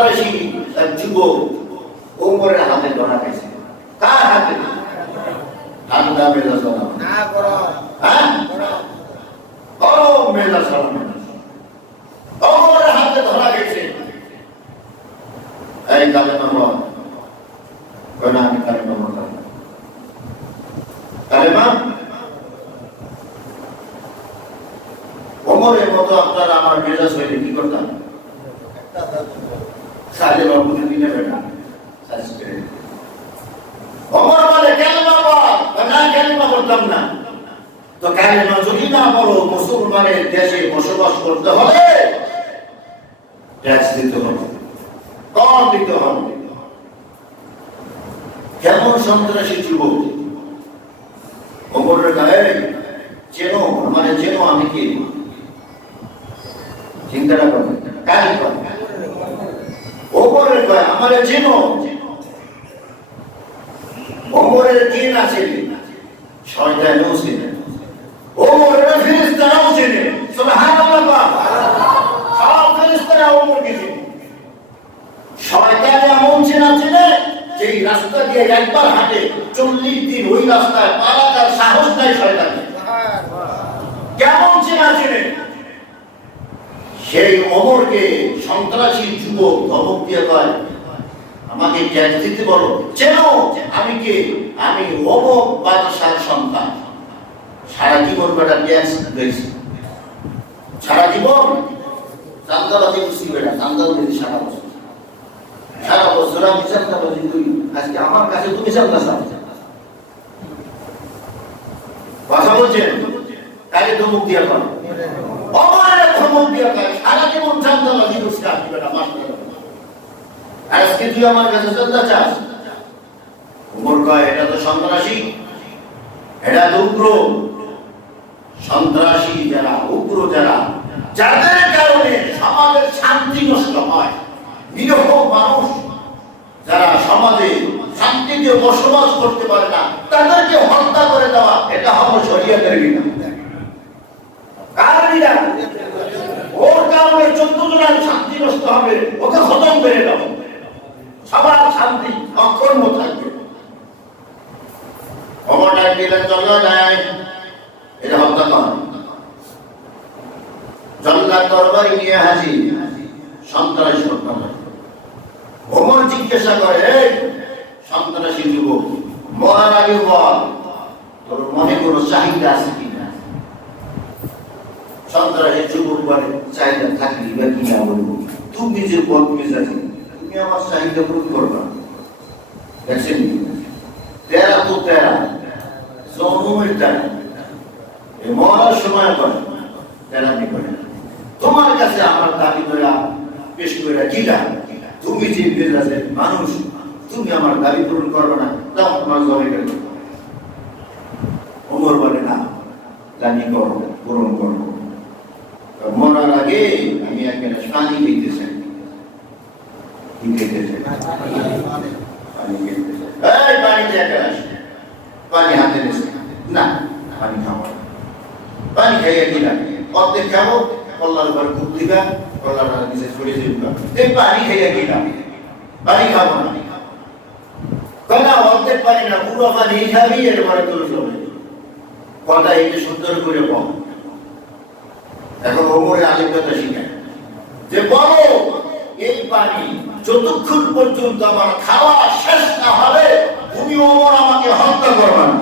সন্ত্রাসী যুবক ওমরের হাতে ধরা গেছে। কার হাতে? ঠান্ডা মেজাজ না গরম, হ্যাঁ গরম মেজাজ ওমরের হাতে ধরা গেছে। এই কালেমা বল, কোরআন আমি কালেমা বললাম, কালেমা। ওমরের মতো আপনারা আমার মেজাজ হইলে কি করতাম? সাজে বাবুকে দিনে বেটা সাজ করে ওমর বলে কালেমা বল, না কালেমা বলতাম না। তো কালেমা যদি না বলো, মুসলমানের দেশে বসবাস করতে হলে ট্যাক্স দিতে হবে, কর দিতে হবে। কেমন সন্ত্রাসী যুবক! ওমরের গায়ে চেন, মানে চেন আমি কি চিন্তাটা করবেন, কাজ করবেন। ওমরের গায়ে আমার চেন, ওমরের দিন আছে, শয়তানও চেনে, ওমরের ফেরেশতারাও চেনে। সুবহানাল্লাহ, সব ফেরেশতারা ওমরকে চেনে। শয়তান এমন চেনা চেনে যে রাস্তা দিয়ে একবার হাঁটে 40 দিন ওই রাস্তায় পালাবার সাহস নাই শয়তানের। কেমন চেনা চেনে! সেই ওমরকে সন্ত্রাসী যুবক ধমক দিয়ে কয়, আমাকে ট্যাক্স দিতে বলো। চেনো আমি কে? আমি অমুক বাদশার সন্তান। সারা জীবন বেটা ট্যাক্স দিয়েছি, সারা জীবন চান্দাবাজি করছি বেটা, চান্দাও দিয়েছি সারা বছর। সারা বছর আমি চান্দাবাজি করি, আজকে আমার কাছে তুমি চান্দা চাও। কথা বলছেন, তাকে ধমক দিয়ে কর, অমরের ধমক দিয়ে কয় সারা জীবন চান্দাবাজি করছি আপনি বেটা মাস্টার, আজকে তুই আমার কাছে চান্দা চাস। ওমর কয় এটা তো সন্ত্রাসী, এটা তো উগ্র। সন্ত্রাসী যারা, উগ্র যারা, যাদের কারণে সমাজের শান্তি নষ্ট হয়, নিরীহ মানুষ যারা সমাজে শান্তিতে বসবাস করতে পারে না, তাদেরকে হত্যা করে দেওয়া, এটা হলো শরীয়তের বিধান। কার বিধান? ওর কারণে 14 জনের শান্তি নষ্ট হবে, ওকে খতম করে দাও, সবার শান্তি অক্ষুণ্ণ থাকবে। খবরটা দিলেন চলো নাই, এটা হত্যা কর। জল্লাদ তরবারি নিয়ে হাজির, সন্ত্রাসী হত্যা করে। ওমর জিজ্ঞাসা করে, সন্ত্রাসী যুবক মরার আগে বল তোর মনে কোনো চাহিদা আছে কিনা? সন্ত্রাসী যুবক বলে, চাহিদা থাকলে বা কিনা বলবো, তুমি যে বদ মেজাজি, তুমি আমার চাহিদা পূরণ করবা। দেখছেন তেরা তো তেরা, জন্মের তেরা, মরার সময় করে তেরামি করে। তোমার কাছে আমার দাবি করে পেশ করে কি লাভ? তুমি যে মেজাজের মানুষ, তুমি আমার দাবি পূরণ করবে না, তাও তোমার জমে গেল। ওমর বলে না, দাবি করো, পূরণ করো। মরার আগে আমি এক গ্লাস পানি খেতে চাই। কি খেতে চাই? পানি খেতে চাই। এই পানি দিয়ে গ্লাস, পানি হাতে নিয়েছে না, পানি খাবো, পানি খাইয়ে কি লাগে? অর্ধেক খাবো, কল্লার উপর খুব দিবা, কল্লার নিচে ছড়িয়ে দিবা, এই পানি খাইয়ে কি লাগে? পানি খাবো না, কেনা অর্ধেক পানি না, পুরো পানি খাবি, এরপরে তোর জমে কথা। এই যে সুন্দর করে বল। এখন ওমরে আলিম কথা শিখায় যে বলো, এই পানি যতক্ষণ পর্যন্ত আমার খাওয়া শেষ না হবে, তুমি ওমর আমাকে হত্যা করবে না।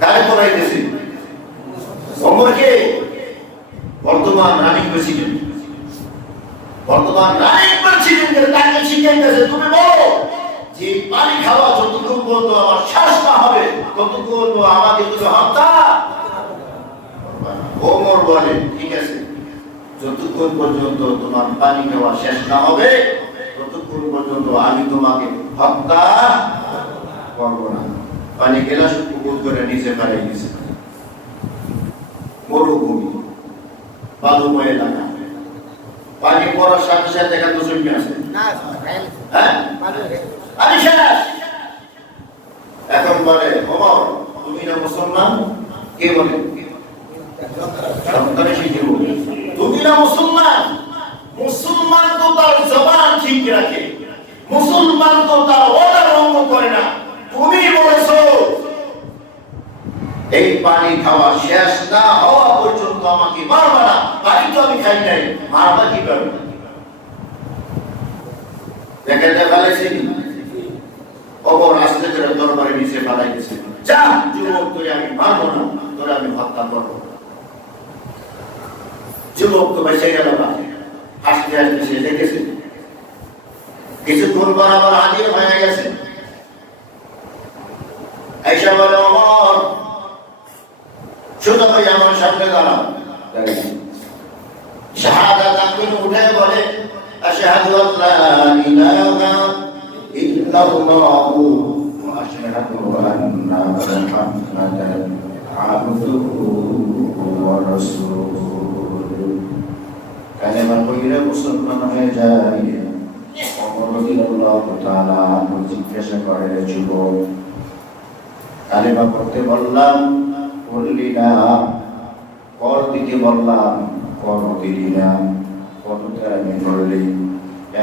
কারে পড়াইতেছি? ওমরকে, বর্তমান রানিং প্রেসিডেন্ট, বর্তমান রানিং প্রেসিডেন্টের তাকে শিখাইতেছে, তুমি বলো যে পানি খাওয়া যতক্ষণ পর্যন্ত আমার শেষ না হবে, ততক্ষণ পর্যন্ত আমাকে তুমি হত্যা। ওমর বলে, ঠিক আছে, যতক্ষণ পর্যন্ত তোমার পানি খাওয়া শেষ না হবে, ততক্ষণ পর্যন্ত আমি তোমাকে হত্যা করব না। পানি গেলাস পুকুর করে নিচে ফেলে গেছে, মরুভূমি, বালুময় এলাকা, পানি পড়ার সাথে সাথে এখানে তো জমি আছে, হ্যাঁ পানি শেষ। এখন বলে, ওমর তুমি না মুসলমান? কে বলে? তুমি না মুসলমান? মুসলমান ঠিক রাখে। মুসলমান তো তার ওয়াদা ভঙ্গ করে না। তুমি বলেছো এই পানি খাওয়া শেষ না হওয়া পর্যন্ত আমাকে মারবা না। পানি তো আমি খাই নাই, মারবা কি পারবে? দেখেতে ফেলেছি অপর আস্তে করে দরবারে নিচে ফেলাইতেছে, যা যুবক তুই আমি মারবো না, তোরা আমি হত্যা করবো। যুবক তো বেঁচে গেল না, হাসতে হাসতে সে দেখেছে কিছুক্ষণ পর আবার হাজির হয়ে গেছে। এসে বলে ওমর শুধু ভাই আমার সামনে দাঁড়াও। শাহাদাত আঙ্গুল উঠে বলে আশহাদু আল্লা ইলাহা ইল্লাল্লাহু ওয়া আশহাদু আন্না মুহাম্মাদান আবদুহু ওয়া রাসূলুহু। কালেমা পড়ে মুসলমান হয়ে যায়। ওমর রাদিয়াল্লাহু তাআলা জিজ্ঞাসা করে, যুবক কালেমা পড়তে বললাম বললি না, কর দিতে বললাম কর দিলি না, কতটা আমি বললি,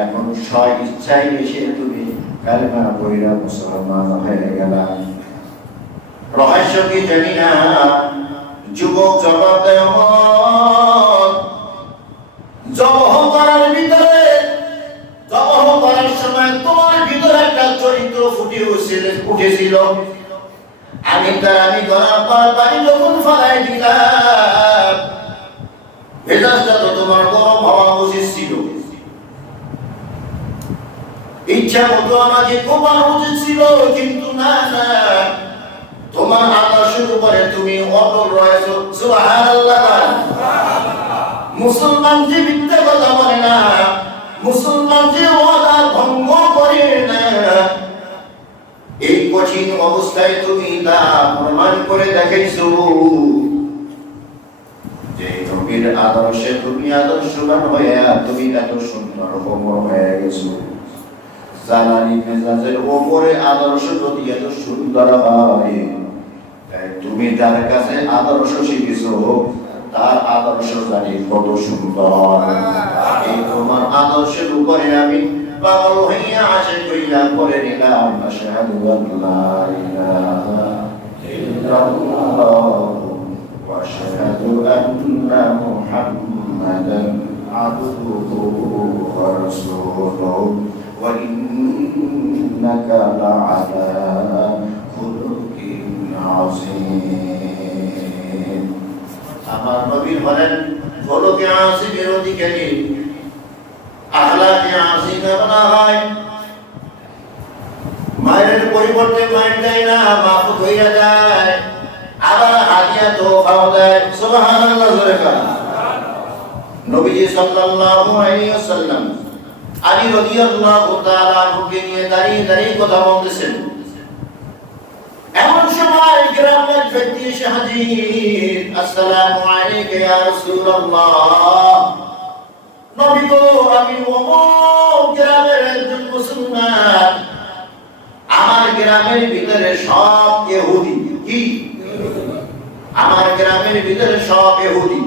এখন স্ব ইচ্ছায় এসে তুমি কালেমা পড়া মুসলমান হয়ে গেলা। রহস্য কি জানি না। যুবক জবাব দেয়, জবহ করার ভিতরে, জবহ করার সময় তোমার ভিতরে একটা চরিত্র ফুটে উঠেছিল। আমি করার পর পানি যখন ফেলাই দিলাম, মেজাজটা তো তোমার গরম হওয়া উচিত ছিল, ইচ্ছা মতো আমাকে কোপানো উচিত ছিল, কিন্তু না না, তোমার আদর্শের উপরে তুমি অটল রয়েছো। সুবহানাল্লাহ। মুসলমান যে মিথ্যা কথা বলে না, মুসলমান যে ওয়াদা ভঙ্গ করে না, এই কঠিন অবস্থায় তুমি তা প্রমাণ করে দেখাইছো যে নবীর আদর্শে তুমি আদর্শবান হয়ে তুমি এত সুন্দর ওমর হয়ে গেছো। জালালি মেজাজের ওমরে আদর্শ যদি এত সুন্দর হয়, তাই তুমি যার কাছে আদর্শ শিখেছো তার আদর্শ জানি কত সুন্দর। এই তোমার আদর্শের উপরে আমি পাগল হইয়া আসে কইলা করে নিলাম আশহাদু আল্লা ইলাহা ইল্লাল্লাহ ওয়া আশহাদু আন্না মুহাম্মাদান আবদুহু ওয়া রাসূলুহু ওয়া ইন্নাকা লাআলা খুলুকিন আযীম। আমার নবী হলেন খুলুকে আযীমের অধিকারী। আখলাকে আযীমে বলা হয়, মায়ের পরিবর্তে মায়ের দেয় না, মাফুত হইয়া যায়, আবার হাদিয়া তোফাও দেয়। সুবহানাল্লাহ। নবীজি সাল্লাল্লাহু আলাইহি ওয়াসাল্লাম আলী রাদিয়াল্লাহু তাআলা আনহুকে নিয়ে দাঁড়িয়ে দাঁড়িয়ে কথা বলতেছেন। এমন সময় গ্রামের ব্যক্তি এসে হাজির। আসসালামু আলাইকা ইয়া রাসূলুল্লাহ। নবী গো, আমি অমুক গ্রামের একজন মুসলমান, আমার গ্রামের ভিতরে সব ইহুদি। কি? আমার গ্রামের ভিতরে সব ইহুদি,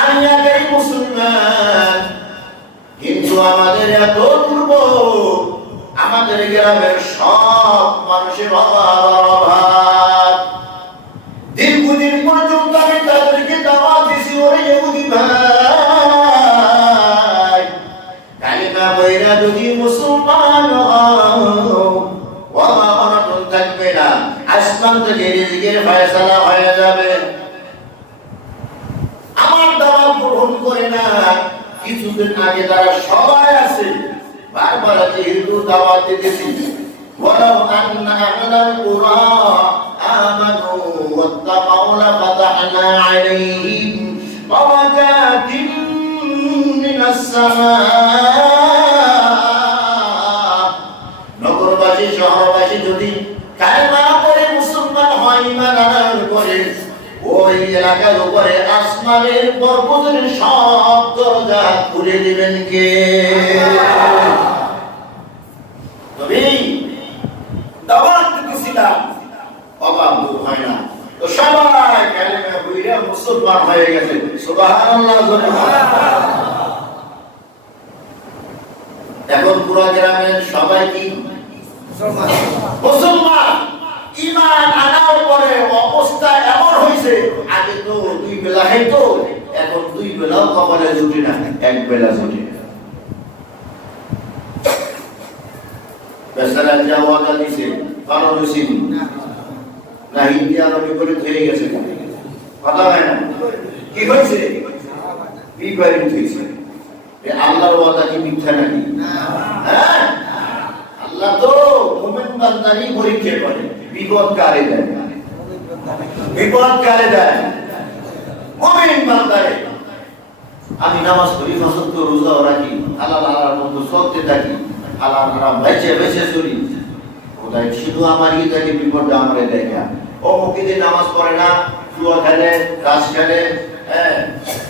আমি একাই মুসলমান, কিন্তু আমাদের এত দুর্ভোগ, আমাদের গ্রামের সব মানুষের অভাব। দীর্ঘদিন পর্যন্ত আমি তাদেরকে দাওয়াত দিছি, ওরে ইহুদি ভাই, কালিমা পড়া যদি মুসলমান অনটন থাকবে না, আসমান থেকে রিজিকের ফয়সালা হয়ে যাবে। আমার দাওয়াত গ্রহণ করে না। কিছুদিন আগে যারা সবাই আছে বারবার যেহেতু দাওয়াত দিতেছি, ওয়ালাউ আন্না আহলাল কুরা আমানু ওয়াত্তাকাউ লাফাতাহনা আলাইহিম বারাকাতিন মিনাস সামা। নগরবাসী শহরবাসী যদি কালেমা পড়ে মুসলমান হয়, ঈমান আনার পরে, ওই এলাকার উপরে আসমানের পর্বতের সব দরজা খুলে দিবেন কে? তবে দাওয়াত দিতেছিলাম, অভাব দূর হয় না, তো সবাই কালেমা পড়ে মুসলমান হয়ে গেছে। সুবহানাল্লাহ। এখন হয়েছে আগে তো 2 বেলা খাইতো, এখন 2 বেলাও কপালে জুটে না, 1 বেলা জুটে। বেচারা যা ওয়াদা দিছে পালন হয়েছে না, ইন্ডিয়া বিপরীত হয়ে গেছে, কথা হয় না, কি হয়েছে? বিপরীত হয়েছে। আল্লাহর ওয়াদা কি মিথ্যা নাকি? হ্যাঁ, আল্লাহ তো মুমিন বান্দারই পরীক্ষা করে, বিপদ কারে দেয়, বিপদ কারে দেয়? মুমিন বান্দারে। আমি নামাজ পড়ি, ফজর তো রোজা রাখি, হালাল হারাম মতো চলতে থাকি, হালাল হারাম বেঁচে বেঁচে চলি, ওটাই শুধু আমারই থাকে, বিপদ আমারে দেখা। ও মুকিদে নামাজ পড়ে না, জুয়া খেলে, তাস খেলে, হ্যাঁ,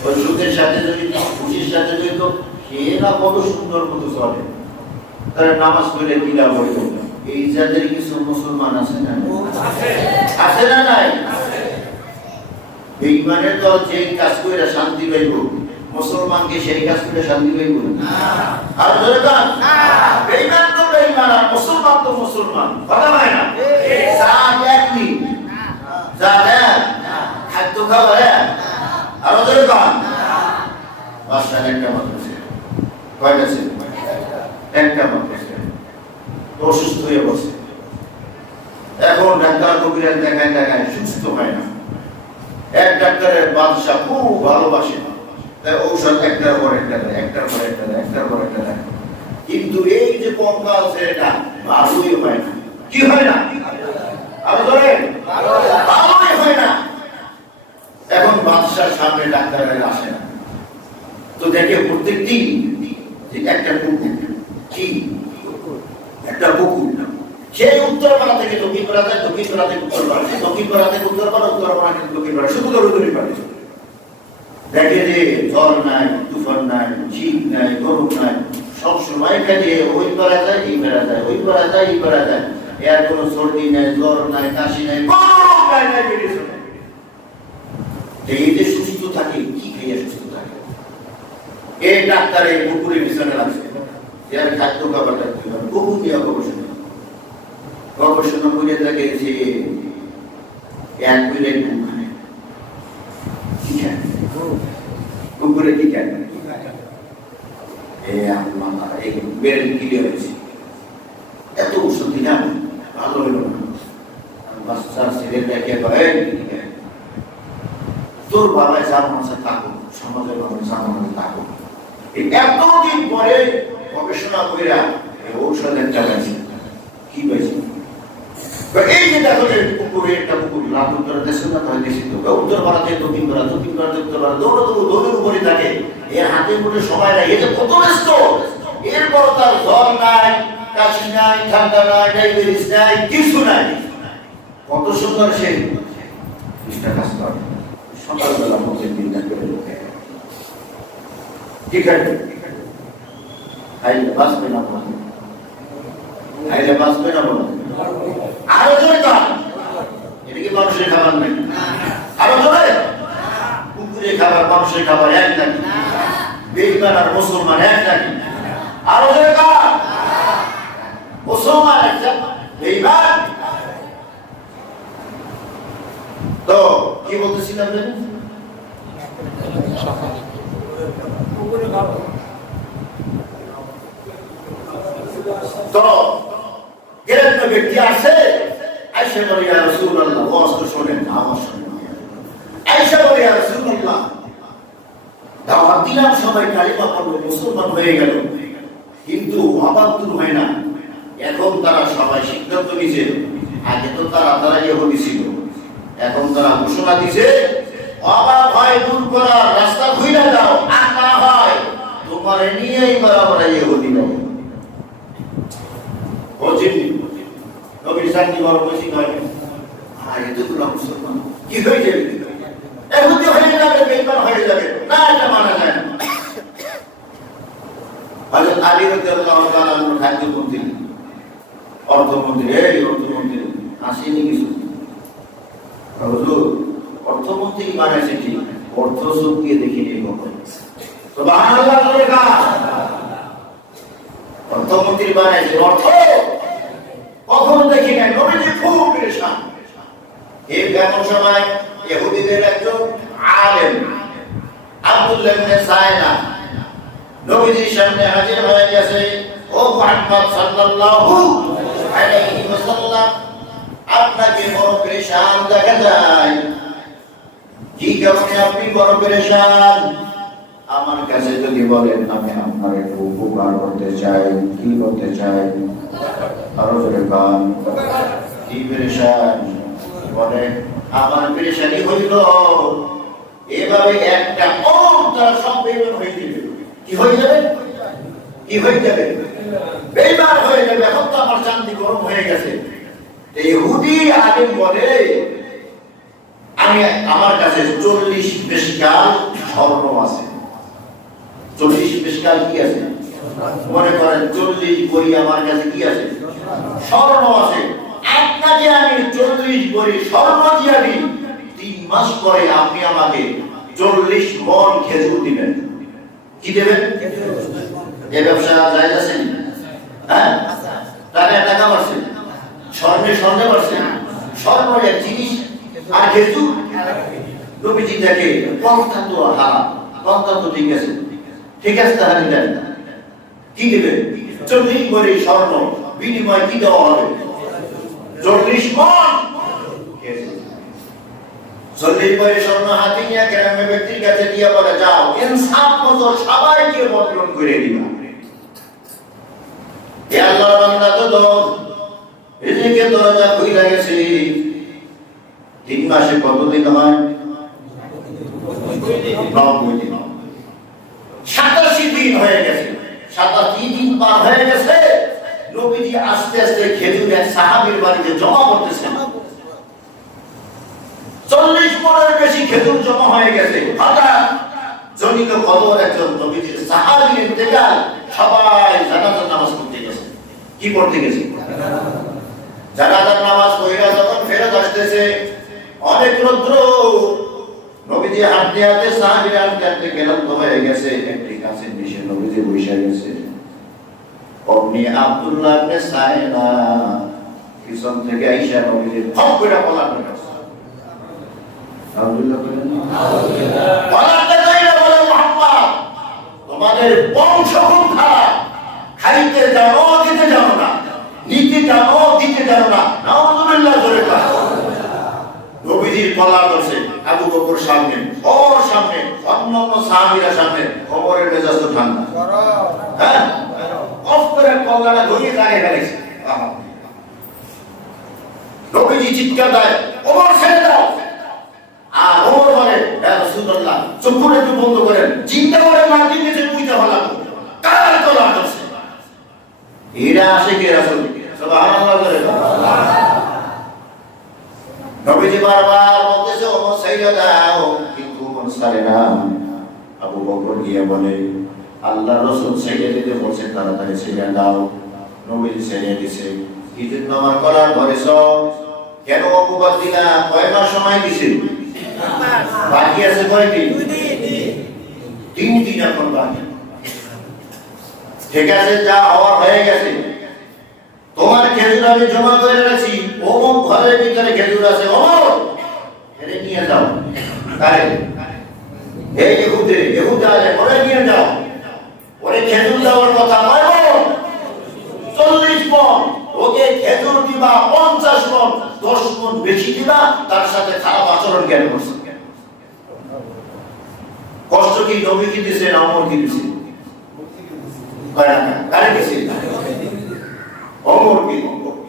ওই সুদের সাথে যদি খুশির সাথে যদি তো সে না কত সুন্দর মতো চলে, তারা নামাজ পড়লে কি লাভ হইল? এই জাতের কিছু মুসলমান আছে না? আছে না? নাই? বেঈমানের দল যে কাজ করে শান্তি পাইব, মুসলমানকে সেই কাজ করে শান্তি পাইব? আর ধরে কান বেঈমান তো বেঈমান, আর মুসলমান তো মুসলমান, কথা হয় না? জাত একই, জাত এক, খাদ্য খাবার এক। আর ধরে কান বাদশাহ একটা মাদ্রাসা, কয়টা ছিল? একটা মাদ্রাসা। অসুস্থ হয়ে বসে, এখন ডাক্তার কবিরাজ দেখায় সুস্থ হয় না। এক ডাক্তারের বাদশা খুব ভালোবাসে, তাই ঔষধ একটার পর একটা দেয়, একটার পর একটা দেয়, একটার পর একটা দেয়, কিন্তু এই যে কঙ্কাল ছেলেটা ভালোই হয় না। কি হয় না? আরো ধরে ভালোই হয় না। এখন বাদশার সামনে ডাক্তারের আসে না, তো দেখে প্রত্যেক দিন একটা কুকুর, কি একটা কুকুর, সেই উত্তরপাড়া থেকে দক্ষিণপাড়া যায়, দক্ষিণপাড়া থেকে উত্তরপাড়া, দক্ষিণপাড়া থেকে উত্তরপাড়া, উত্তরপাড়া থেকে দক্ষিণপাড়া, শুধু দৌড়দৌড়ি পারে। দেখে যে ঝড় নাই, তুফান নাই, শীত নাই, গরম নাই, সব সময় কাজে ওই পাড়া যায়, এই পাড়া যায়, ওই পাড়া যায়, এই পাড়া যায়, এর কোনো সর্দি নাই, জ্বর নাই, কাশি নাই, এই যে সুস্থ থাকে, কি খেয়ে সুস্থ থাকে? এই ডাক্তার এই কুকুরের পিছনে লাগছে, এর খাদ্য খাবারটা কি হবে? কুকুর নিয়ে গবেষণা গবেষণা করে থাকে যে 1 মিনিট কি খায়, কুকুরে কি খায়? এই বেরেল ক্লিয়ার হয়েছে, এত ওষুধ দিলাম ভালো হইল না। বাচ্চার ছেলে দেখে তোর বাবায় যার মানুষের থাকো, সমাজের মানুষ যার মানুষের থাকো। এতদিন পরে গবেষণা করে ঔষধ একটা পাইছে, কি পাইছে? এই যে দেখো কুকুরে একটা কুকুর লাভ উত্তর দেশের না হয় দেশে, উত্তর পাড়াতে দক্ষিণ পাড়া, দক্ষিণ পাড়াতে উত্তর পাড়া, দৌড়ের উপরে থাকে, এর হাতের মধ্যে সময় নাই, এটা কত ব্যস্ত। এরপর তার জ্বর নাই, কাশি নাই, ঠান্ডা নাই, ডায়াবেটিস নাই, কিছু নাই, কত সুন্দর সে কাজ করে। সকালবেলা মধ্যে চিন্তা করে লোকে ঠিক আছে, আইলে বাঁচবে না বলে, আইলে বাঁচবে না বলে, আরো জোরে দাও, এটা কি মানুষের খাবার নাকি? আরো জোরে, কুকুরের খাবার মানুষের খাবার এক নাকি? বেঈমান আর মুসলমান এক নাকি? আরো জোরে দাও, মুসলমান একটা, বেঈমান। তো কি বলতেছিলাম জানেন? তো গেলেন না ব্যক্তি আসে, আয়েশা বলে ইয়া রাসূলুল্লাহ, ওয়াজ তো শোনেন না, আমার শোনেন। আয়েশা বলে ইয়া রাসূলুল্লাহ, দাওয়াত দিলাম, সবাই কালিমা পড়লো, মুসলমান হয়ে গেল, কিন্তু অবাক দূর হয় না। এখন তারা সবাই সিদ্ধান্ত নিছে, আগে তো তারা ইহুদি ছিল, এখন তারা ঘোষণা দিছে অবাক হয় দূর করার রাস্তা খুইলা দাও, আর না হয় তোমার নিয়েই বরাবর ইহুদি নাও। বুঝিনি নবীর সাথে বড় বেশি হয়, আর এতগুলো মুসলমান কি হয়ে যাবে? ইহুদি হয়ে যাবে, বেঈমান হয়ে যাবে, না, এটা মানা যায় না। হযরত আলী রাদিয়াল্লাহু তাআলা আনহু খাদ্যমন্ত্রী, অর্থমন্ত্রী, এই অর্থমন্ত্রী আসেনি কিছু, হুজুর অর্থমন্ত্রী বানাইছে ঠিক, অর্থ চোখ দিয়ে দেখিনি কখন। সুবহানাল্লাহ বলে কা অর্থমন্ত্রী বানাইছে, অর্থ কখনো দেখি নাই। নবীজি খুব পেরেশান। এর এমন সময় ইহুদিদের একজন আলেম আব্দুল্লাহ ইবনে সায়না নবীজির সামনে হাজির হয়ে গেছে। ও মুহাম্মদ সাল্লাল্লাহু আলাইহি ওয়াসাল্লাম, আপনাকে বড় পেরেশান দেখা যায়। কি কারণে আপনি বড় পেরেশান? আমার কাছে যদি বলেন আমি আপনার একটু উপকার করতে চাই। কি করতে চাই? আরো জোরে গান। কি পেরেশান? বলে আমার পেরেশানি হইল এভাবে একটা তার সব বেইমান হয়ে যাবে। কি হয়ে যাবে? কি হয়ে যাবে? বেইমান হয়ে যাবে। এখন তো আমার চান্দি গরম হয়ে গেছে। ইহুদি আলেম বলে আমি আমার কাছে 40 মিশকাল স্বর্ণ আছে। 40 মিশকাল কি আছে? মনে করেন 40 বই আমার কাছে কি আছে? স্বর্ণ আছে। আপনাকে আমি 40 বই স্বর্ণ দিয়ে দিই, 3 মাস পরে আপনি আমাকে 40 মণ খেজুর দিবেন। কি দেবেন? এই ব্যবসা জায়েজ আছে? হ্যাঁ, টাকা বাড়ছে, স্বর্ণে বাড়ছে। স্বর্ণ এক জিনিস আর খেজুর নবীজি দেখে পন্থান্ত হারাম, পন্থান্ত ঠিক আছে, ঠিক আছে। তাহলে দেন, কি দেবেন? 40 ভরি স্বর্ণ, বিনিময় কি দেওয়া হবে? 40 মণ খেজুর। 40 ভরি স্বর্ণ হাতে নিয়ে গ্রামের ব্যক্তির কাছে দিয়ে বলে যাও ইনসাফ মতো সবাইকে বন্টন করে দিবা। এ আল্লাহর বান্দা তো দোষ, রিজিকের দরজা খুলে গেছে। 3 মাসে কতদিন হয়? 90 দিন। 87 দিন হয়ে গেছে। 87 দিন পার হয়ে গেছে। নবীজি আস্তে আস্তে খেজুর এক সাহাবীর বাড়িতে জমা করতেছেন। 40 মণের বেশি খেজুর জমা হয়ে গেছে। হঠাৎ জনিত খবর একজন নবীজির সাহাবীর ইন্তেকাল। সবাই জানাজার নামাজ পড়তে গেছে। কি পড়তে গেছে? জানাজার নামাজ পড়া যখন ফেরত আসতেছে অনেক রৌদ্র, নবীজি হাঁটতে হাঁটতে সাহাবীরা হাঁটতে হাঁটতে ক্লান্ত হয়ে গেছে। একটি গাছের নিচে নবীজি বসে গেছে। অমনি আব্দুল্লাহ ইবনে সায়না পিছন থেকে আইসা নবীজির খপ করে পলান করে। আব্দুল্লাহ বলেন পলানতে যাইরা বলে মুহাম্মদ তোমাদের বংশ খুব খারাপ, খাইতে জানো দিতে জানো না, নিতে জানো দিতে জানো না। নাউযুবিল্লাহ জোরে কথা। নবীজির কলা করছে আবু বকর সামনে, ওর সামনে, অন্যান্য সাহাবীরা সামনে। খবরের মেজাজ তো ঠান্ডা। হ্যাঁ, অস্ত্রের কল্লাটা ধরিয়ে দাঁড়িয়ে ফেলেছে। নবীজি চিৎকার দেয় ওমর ছেড়ে দাও। আর ওমর বলে ইয়া রাসূলুল্লাহ চুপ করে একটু বন্ধ করেন, চিন্তা করে মাটির নিচে পুঁতে ফেলাবো। কার কলা করছে? এরা আশিকে রাসূল। সুবহানাল্লাহ বলে নবীজি বারবার বলতেছে ওমর ছেড়ে দাও, কিন্তু ওমর ছাড়ে না। আবু বকর গিয়ে বলে আল্লাহর রাসূল ছেড়ে দিতে বলছেন, তাড়াতাড়ি ছেড়ে দাও। নবীজি ছেড়ে দিয়েছে। কি জন্য আমার কলার ধরেছ? কেন অপবাদ দিলা? কয় মাস সময় দিছে? বাকি আছে কয়দিন? 3 দিন এখন বাকি। ঠিক আছে, যা হওয়ার হয়ে গেছে। তোমার খেজুর আমি জমা করে রাখছি, অমুক ঘরের ভিতরে খেজুর আছে, অমর এনে নিয়ে যাও। কারে? এই ইহুদে আলে ওরে নিয়ে যাও। ওরে খেজুর দেওয়ার কথা নয়, 40 মণ। ওকে খেজুর দিবা 50 মণ, 10 মণ বেশি দিবা। তার সাথে খারাপ আচরণ কেন করছে? কষ্ট কি নবী কি দিছে না ওমর কি দিছে? কারে দিছে?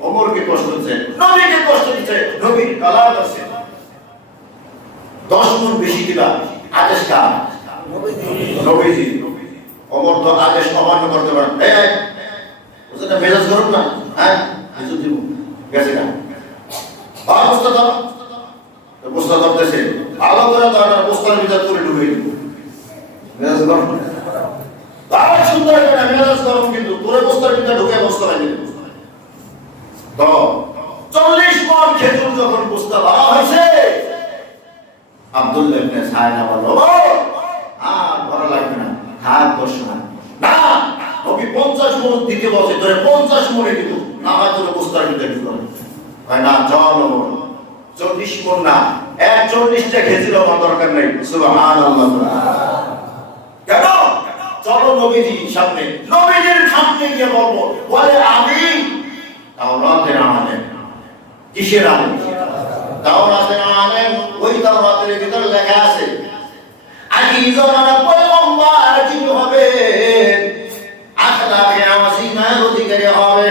ওমরকে কষ্ট দিচ্ছে, নবীকে কষ্ট দিচ্ছে। নবীর কালাম আছে 10 মণ বেশি দিবা। আদেশ কার? নবীজি। ওমর তো আদেশ অমান্য করতে পারে। এই ওটা মেজাজ করুন না। হ্যাঁ, কিছু দিব গেছে না। ভালো বস্তা দাও, বস্তা ধরতেছে ভালো করে দাও না, বস্তার ভিতর করে ঢুকে দিব। মেজাজ করুন ভালো সুন্দর একটা মেজাজ করুন, কিন্তু তোরে বস্তার ভিতর ঢুকে বস্তা লাগিয়ে দেব। তো 40 মণ খেজুর যখন বস্তা ভরা হয়েছে, আব্দুল্লাহ ইবনে সায়না বলল আর ভরা লাগবে না, হাত বসো না। না, নবী 50 মণ দিতে বলছে, তোরে 50 মণে দিব, না হয় তোরে বস্তার ভিতরে ঢুকাবো। হয় না, চল 40 মণ না, 40টা খেজুর আমার দরকার নাই। সুবহানাল্লাহ। কেন? চলো নবীজির সামনে, নবীজির সামনে গিয়ে বলবো, বলে আমি তাওরাতের আলেম। কিসের আলেম? তাওরাতের আলেম। ওই তাওরাতের ভিতরে লেখা আছে আজিজানা পয়গম্বর কি হবে, আখলাকে আমাসিনার অধিকারী হবে।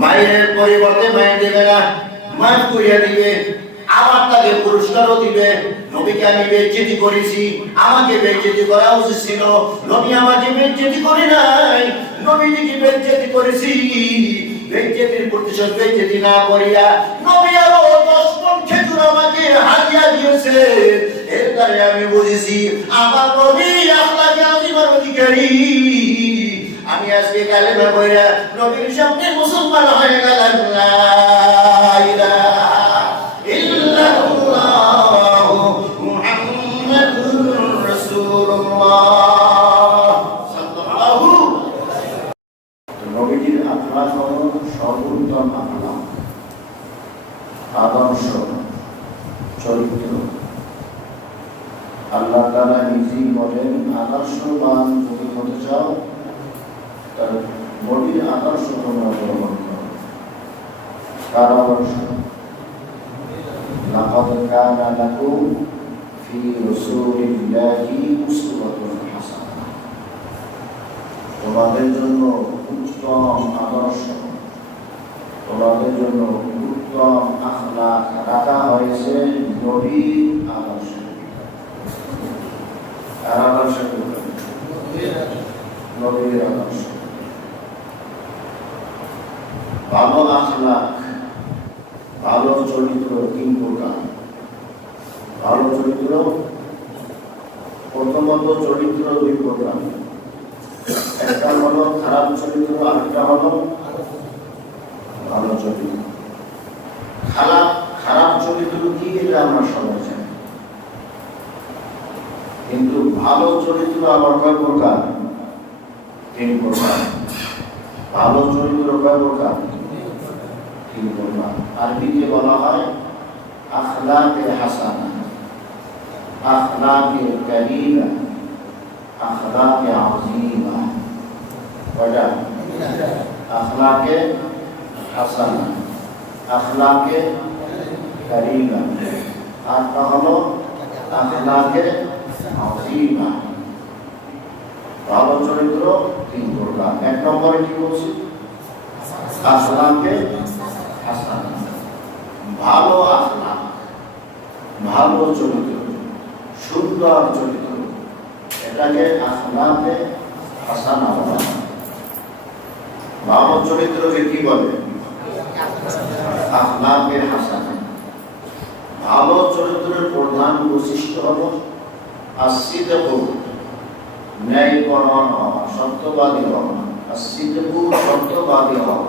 মায়ের পরিবর্তে মায়ের দেবে না, মাফ করিয়া দিবে, আবার তাকে পুরস্কারও দিবে। নবীকে আমি বেইজ্জতি করেছি, আমাকে বেইজ্জতি করা উচিত ছিল। নবী আমাকে বেইজ্জতি করে নাই, নবীজিকে বেইজ্জতি করেছি। বেইজ্জতির প্রতিশোধ বেইজ্জতি না করিয়া নবী আরো 10 মণ খেজুর আমাকে হাদিয়া দিয়েছে। এর দ্বারা আমি বুঝেছি আমার নবী আল্লাহকে আজিমার অধিকারী। আমি আজকে কালেমা পড়া নবীর সামনে মুসলমান হয়ে গেলাম। লা ইলাহা ইল্লাল্লাহ মুহাম্মাদুর রাসূলুল্লাহ সাল্লাল্লাহু। নবীজির আখলাক হলো সর্বোত্তম আখলাক, আদর্শ চরিত্র। আল্লাহ তাআলা নিজেই বলেন, আদর্শবান যদি হতে চাও তার নবীর আদর্শ তোমরা গ্রহণ করো। কার আদর্শ? লাকাদ কানা লাকুম ফি রাসূলিল্লাহি উসওয়াতুন হাসানাহ। তোমাদের জন্য উত্তম আদর্শ, তোমাদের জন্য উত্তম আখলাক রাখা হয়েছে নবীর আদর্শ। কার আদর্শ? নবীর আদর্শ। ভালো আখলাক, ভালো চরিত্র 3 প্রকার। ভালো চরিত্র, প্রথমত চরিত্র 2 প্রকার। একটা হলো খারাপ চরিত্র, আরেকটা হলো ভালো চরিত্র। খারাপ চরিত্র কি এটা আমরা সবাই জানি, কিন্তু ভালো চরিত্র আবার কয় প্রকার? 3 প্রকার। ভালো চরিত্র কয় প্রকার? 3 প্রকার। আরবিতে বলা হয় আখলাকে হাসানা, আখলাকে কারীমা, আখলাকে আযীমা। কয়টা? আখলাকে হাসানা, আখলাকে কারীমা, আর তা হলো আখলাকে আযীমা। ভালো চরিত্র 3 প্রকার। 1 নম্বরে কি বলছি? আখলাকে হাসানা। ভালো আখলাক, ভালো চরিত্র, সুন্দর চরিত্র, এটাকে আখলাকে হাসানা বলা হয়। ভালো চরিত্রকে কি বলে? আখলাকে হাসানা। ভালো চরিত্রের প্রধান বৈশিষ্ট্য হল আসিদকু, ন্যায়পরায়ণ হওয়া, সত্যবাদী হওয়া। আসিদকু, সত্যবাদী হওয়া।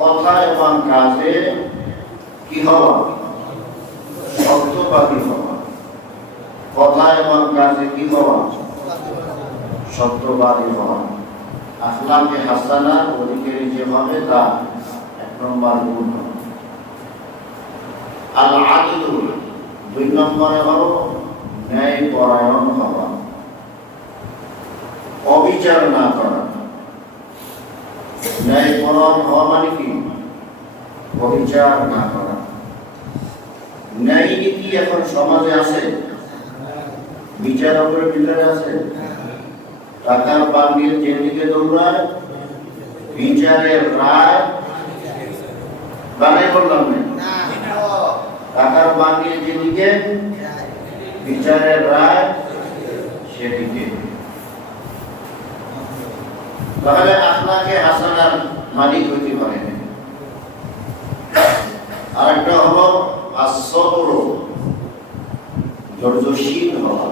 কথা এবং কাজে কি হওয়া? সত্যবাদী হওয়া। কথা এবং কাজে কি হওয়া? সত্যবাদী হওয়া। আখলাকে হাসানার অধিকারী যে হবে তা 1 নম্বর গুণ। আল আদলু 2 নম্বরে হলো ন্যায়পরায়ণ হওয়া, অবিচার না করা। ন্যায়পরায়ণ হওয়া মানে কি? অবিচার না করা। ন্যায় নীতি এখন সমাজে আছে, বিচার উপরে ভিতরে আছে। টাকার বান্ডিল যেদিকে দৌড়ায়, বিচারের রায় বানাই করলাম না। টাকার বান্ডিল যেদিকে, বিচারের রায় সেদিকে। তাহলে আখলাকে হাসানার মালিক হইতে পারে না। আরেকটা হলো আসবর, ধৈর্যশীল হওয়া।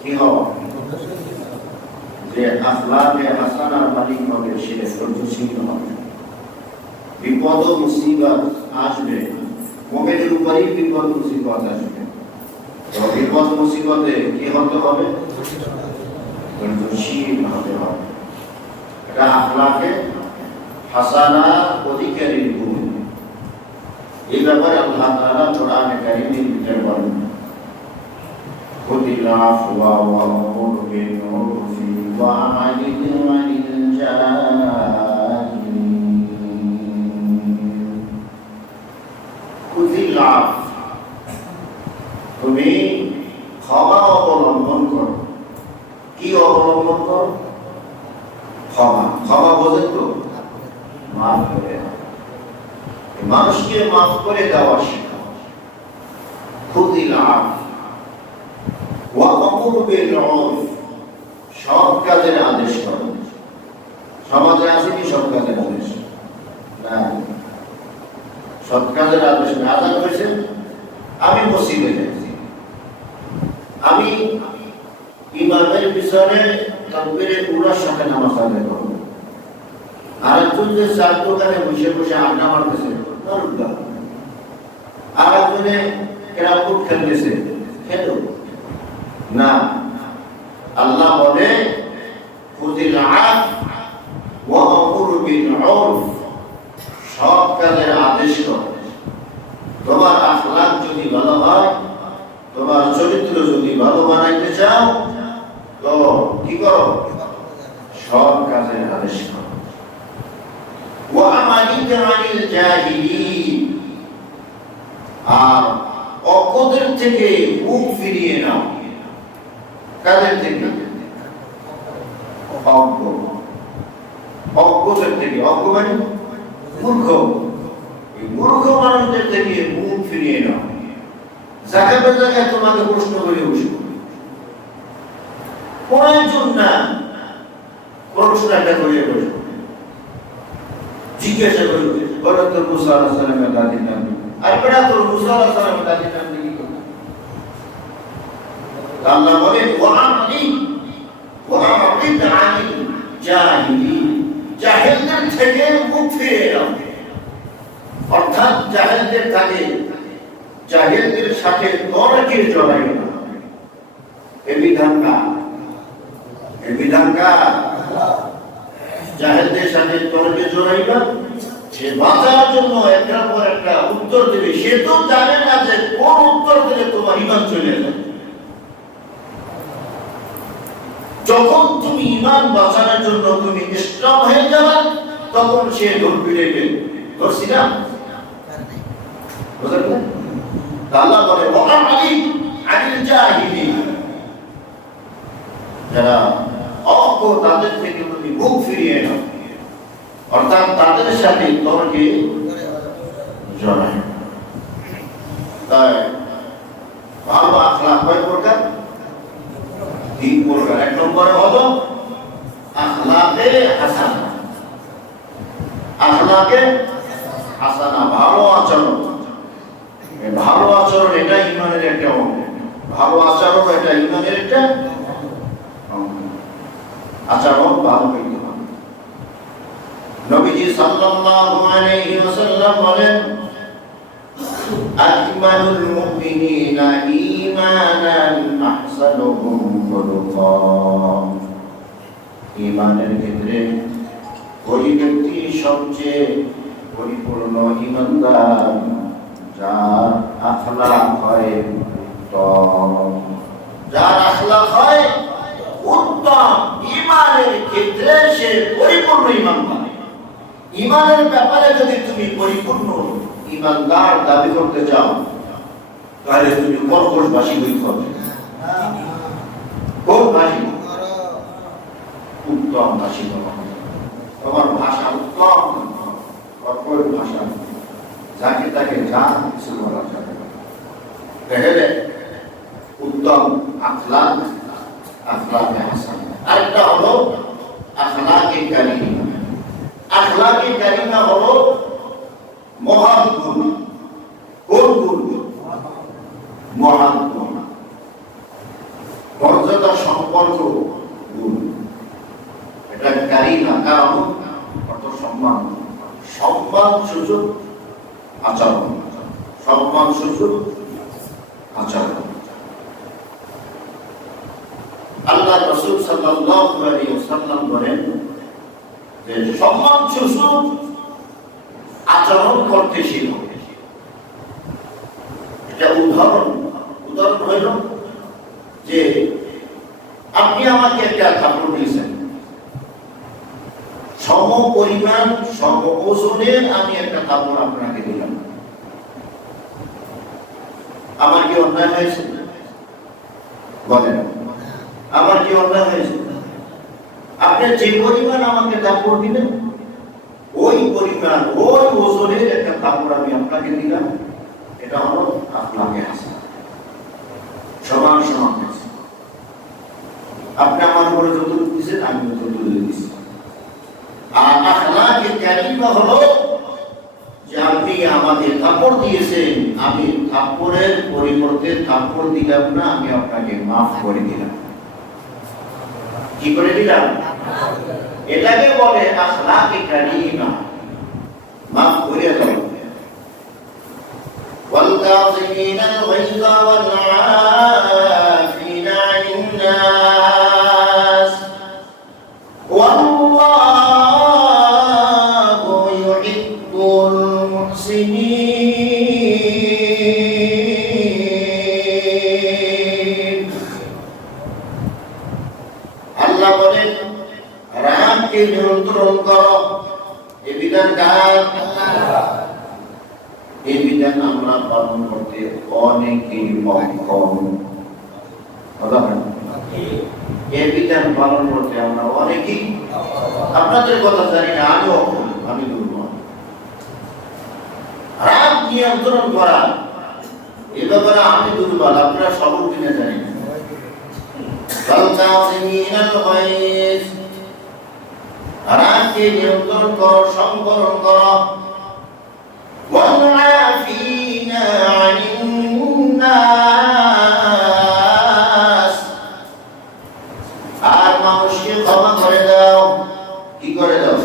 কি হওয়া? যে আখলাকে হাসানার মালিক হবে সে ধৈর্যশীল হবে। বিপদ ও মুসিবত আসবে, মুমিনের উপরেই বিপদ মুসিবত আসবে। তো বিপদ মুসিবতে কি হতে হবে? ধৈর্যশীল হতে হবে। এটা আখলাকে হাসানার অধিকারী গুণ। এই ব্যাপারে আল্লাহ তাআলা কোরআনে কারীমে বিচার করেন খুদিল আফওয়া ওয়া আমর বিল মারুফি ওয়া আনিল আনিল জাহিলিন খুদিল আফ তুমি ক্ষমা অবলম্বন করো কি অবলম্বন করো ক্ষমা ক্ষমা বোঝেন তো মাফ করে দাও মানুষকে মাফ করে দেওয়া শেখাও খুদিল আফ ওয়া আমর বিল উরফ সৎ কাজের আদেশ করো সমাজে আছে কি সৎ কাজের আদেশ না সৎ কাজের আদেশ না আজান হয়েছে আমি মসজিদে যাচ্ছি আমি ইমামের পিছনে তাকবীরে উলার সাথে নামাজ আদায় করব আর একজন যে চার দোকানে বসে বসে আড্ডা মারতেছে আর একজনে ক্যারাম খেলতেছে খেলো না আল্লাহ বলে খুদিল আফ ওয়া আমর বিল উরফ সৎ কাজের আদেশ করো তোমার আখলাক যদি ভালো হয় তোমার চরিত্র যদি ভালো বানাইতে চাও তো কি করো সৎ কাজের আদেশ করো ওয়া আমালিকা আনিল জাহিলিন আর অজ্ঞদের থেকে মুখ ফিরিয়ে নাও কাদের থেকে অজ্ঞদের থেকে অজ্ঞ মানে মূর্খ এই মূর্খ মানুষদের থেকে মুখ ফিরিয়ে নাও জায়গায় জায়গায় তোমাকে প্রশ্ন করে বসবো প্রয়োজন না প্রশ্ন একটা করে বসবো জিজ্ঞাসা করবে বলো তো মুসা আলাইহিস সালামের দাদির নাম কি আর বেটা তোর মুসা আলাইহিস সালামের দাদির নাম কি আল্লাহ বলে ওয়া'রিদ আনিল জাহিলিন জাহেলদের থেকে মুখ ফিরিয়ে নাও অর্থাৎ জাহেলদের কাজে জাহেলদের সাথে তর্কে জড়াই না এই বিধানটা জাহেলদের সাথে তর্কে জড়াই না সে বাঁচার জন্য একটার পর একটা উত্তর দেবে সে তো জানে না যে কোন উত্তর দিলে তোমার ঈমান চলে যাবে যখন তুমি ঈমান বাঁচানোর জন্য তুমি স্ট্রং হয়ে যাবে তখন সে ধরবি রেখে ধরছি না বুঝলেন আল্লাহ বলে আনিল জাহিলিন যারা অজ্ঞ তাদের থেকে তুমি মুখ ফিরিয়ে নাও অর্থাৎ তাদের সাথে তর্কে জড়ায় তাই ভালো আখলাক কয় প্রকার তিন প্রকার এক নম্বরে হলো আখলাকে হাসানা ভালো আচরণ ভালো আচরণ এটা ঈমানের একটা অঙ্গ ভালো আচরণ এটা ঈমানের একটা অঙ্গ আচরণ ভালো হইতে হবে নবীজি সাল্লাল্লাহু আলাইহি ওয়াসাল্লাম বলেন আকমালুল মুমিনিনা ঈমানান আহসানুহুম খুলুকা ঈমানের ক্ষেত্রে ওই ব্যক্তি সবচেয়ে পরিপূর্ণ ঈমানদার যার আখলাক হয় উত্তম যার আখলাক হয় উত্তম ঈমানের ক্ষেত্রে সে পরিপূর্ণ ঈমানদার ঈমানের ব্যাপারে যদি তুমি পরিপূর্ণ ঈমানদার দাবি করতে চাও তাহলে তুমি কর্কশবাসী হইতে হবে কোন ভাষী উত্তম ভাষী তোমার ভাষা উত্তম কর্কশ ভাষা যাকে তাকে যা কিছু বলা যাবে তাহলে উত্তম আখলাকে হাসান আরেকটা হলো আখলাকে কারিমা হলো মহান গুণ কোন গুণ মহান গুণ মর্যাদা সম্পর্ক গুণ এটা কারিমা কারণ অর্থ সম্মান সুযোগ আচরণ সম্মান সুযোগ আচরণ আল্লাহ রাসূল সাল্লাল্লাহু আলাইহি ওয়াসাল্লাম বলেন যে সম্মান সুযোগ আচরণ করতে শিখো একটা উদাহরণ হইল যে আপনি আমাকে একটা কাপড় দিয়েছেন, সম পরিমাণ সম ওজনের আমি একটা কাপড় আপনাকে দিলাম, আমার কি অন্যায় হয়েছে? বলেন, আমার কি অন্যায় হয়েছে? আপনি যে পরিমাণ আমাকে কাপড় দিলেন, ওই পরিমাণ ওই ওজনের একটা কাপড় আমি আপনাকে দিলাম, এটা হলো আপনাকে হাসান, সমান সমান হয়েছে। আপনি আমার উপরে যতটুকু দিচ্ছেন আমি ততটুকু দিচ্ছি। আর আখলাকে কারিমা হলো যে আপনি আমাকে কাপড় দিয়েছেন, আমি কাপড়ের পরিবর্তে কাপড় দিলাম না, আমি আপনাকে মাফ করে দিলাম। কি করে দিলাম? এটাকে বলে আখলাকে কারিমা, মাফ করে দাও। والكاظمين الغيظ والعافين عن الناس والله يحب المحسنين। আল্লাহ বলেন রাগকে নিয়ন্ত্রণ করো, এই বিধান কার? এই বিধান আমরা পালন করতে অনেকেই অক্ষম। এই বিধান পালন করতে আমরা অনেকেই, আপনাদের কথা জানি না, আমিও অক্ষম, আমি দুর্বল। রাগ নিয়ন্ত্রণ করা এ ব্যাপারে আমি দুর্বল, আপনারা সবল কিনে জানি না। রাগকে নিয়ন্ত্রণ করো, সংবরণ করো। والعافين عن الناس, আর মানুষকে ক্ষমা করে দাও। কি করে দাও?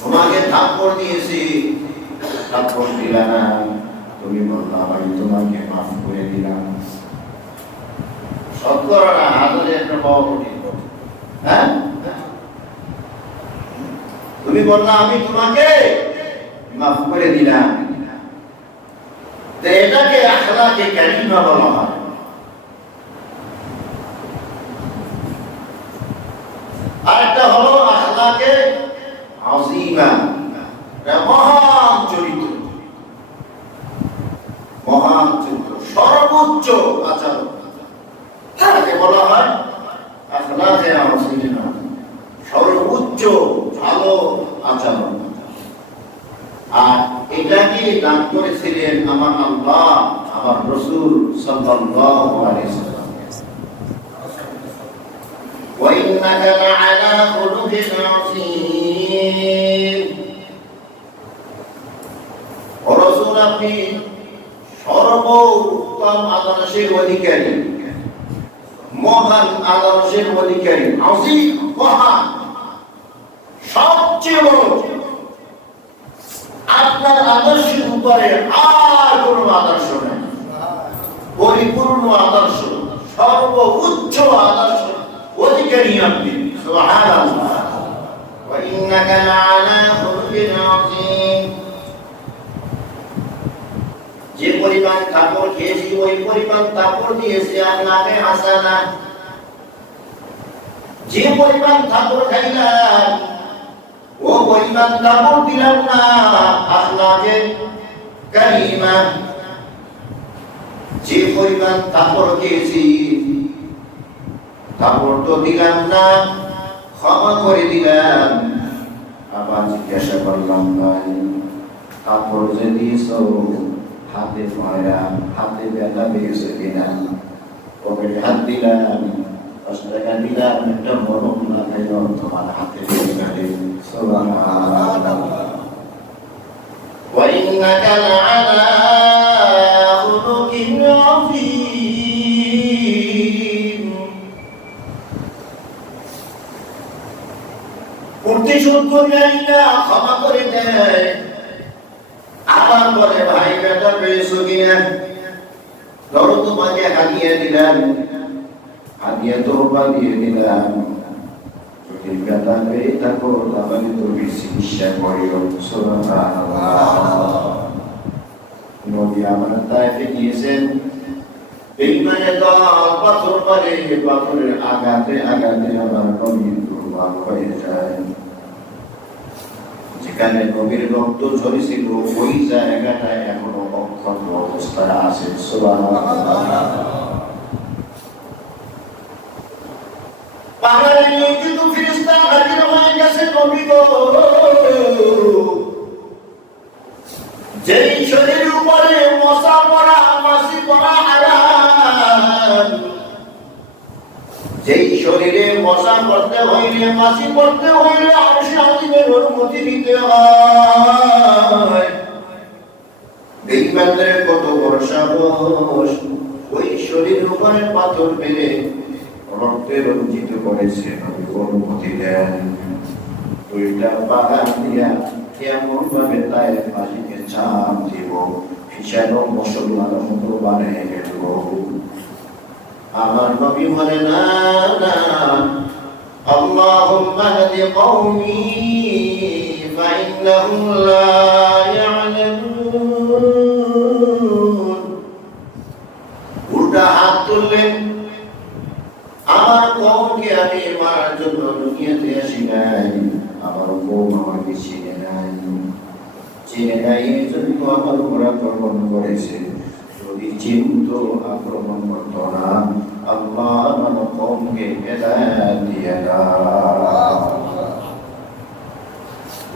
তোমাকে থাপ্পড় দিয়েছি, থাপ্পড় দিলা না, তুমি বললা আমি তোমাকে মাফ করে দিলাম। শতকরা না, হাজারে একটা পাওয়া কঠিন। হ্যাঁ, তুমি বললা আমি তোমাকে মাফ করে দিলাম, এটাকে আখলাকে কারিমা বলা হয়। আরেকটা হলো আখলাকে আযীমা, মহান চরিত্র, মহান চরিত্র, সর্বোচ্চ আচরণ, তাকে বলা হয় আখলাকে আযীমা, সর্বোচ্চ ভালো আচরণ। আর এটাকে দান করেছিলেন আমার আল্লাহ, আমার রাসূল সাল্লাল্লাহু আলাইহি ওয়াসাল্লাম। ওয়া ইন্নাকা লাআলা খুলুকিন আযীম। ও রাসূল, আপনি সর্বোত্তম আদর্শের অধিকারী, মহান আদর্শের অধিকারী। আযীম, মহান, সবচেয়ে বড়। আপনার আদর্শের উপরে আর কোন আদর্শ নেই, পরিপূর্ণ আদর্শ, সর্বোচ্চ আদর্শ অধিকারী আপনি। সুবহানাল্লাহ। ওয়া ইন্নাকা লাআলা খুলুকিন আযীম। যে পরিমাণ কাপড় খেয়েছি ওই পরিমাণ কাপড় দিয়েছি আপনাকে হাসানা। যে পরিমাণ কাপড় খাইলাম ও পরিমাণ কাপড় দিলাম না, আখলাকে কারিমা। যে পরিমাণ কাপড় খেয়েছি কাপড় তো দিলাম না, ক্ষমা করে দিলাম। আবার জিজ্ঞাসা করলাম, ভাই কাপড় যে দিয়েছ হাতে ময়লা, হাতে ব্যথা পেয়েছে কিনা? পকেটে হাত দিলাম, 10 টাকা দিলাম, একটা মরম লাগাইল তোমার হাতে গেলে। সুবহানাল্লাহ। ওয়া ইন্নাকা লাআলা খুলুকিন আযীম। প্রতিশোধ করে আল্লাহ ক্ষমা করে দেয়। আবার বলে, ভাই বেটা পেয়েছো কিনা? ধরো তোমাকে হাদিয়া দিলাম, হাদিয়া তোবা দিয়ে দিলাম, যদি বেটা পেয়ে থাকো তাহলে তুমি চিকিৎসা করিও। সুবহানাল্লাহ। নবী আমার তায়েফে গিয়েছেন, বেঈমানে দল পাথর মারে, পাথরের আঘাতে আঘাতে আমার নবী দুর্বল হয়ে যায়। যেখানে নবীর রক্ত ঝরেছিল ওই জায়গাটা এখনো অক্ষত অবস্থায় আছে। সুবহানাল্লাহ। পাহাড়ে নিয়ে কিন্তু ফেরেশতা হাজির হয়ে গেছে। নবী গো, যেই শরীরের উপরে মশা পড়া, মাছি পড়া হারাম, যেই শরীরে মশা পড়তে হইলে, মাছি পড়তে হইলে আরশে আজিমের অনুমতি নিতে হয়। বেঈমানদের কত বড় সাহস, ওই শরীরের উপরে পাথর মেরে রক্তে রঞ্জিত করেছে, নবী অনুমতি দেন। ওইটা পাহাড় দিয়া কেমন ভাবে তাই মালিকে চাপ দিব, ফিসানো মশলার মতো বানিয়ে ফেলব। আমার নবী বলে না না, আল্লাহুম্মা হাদি কওমি ফাইন্নাহুম লা ইয়ালামুন। উল্টা হাত তুললেন, আমার কওমকে আমি মারার জন্য দুনিয়াতে আসি নাই, আমার কওম আমাকে চিনে নাই, চিনে নাই এই জন্য আমার উপর আক্রমণ করেছে। যদি চিনত আক্রমণ করত না, আল্লাহ আমার কওমকে হেদায়েত দিয়ে দাও।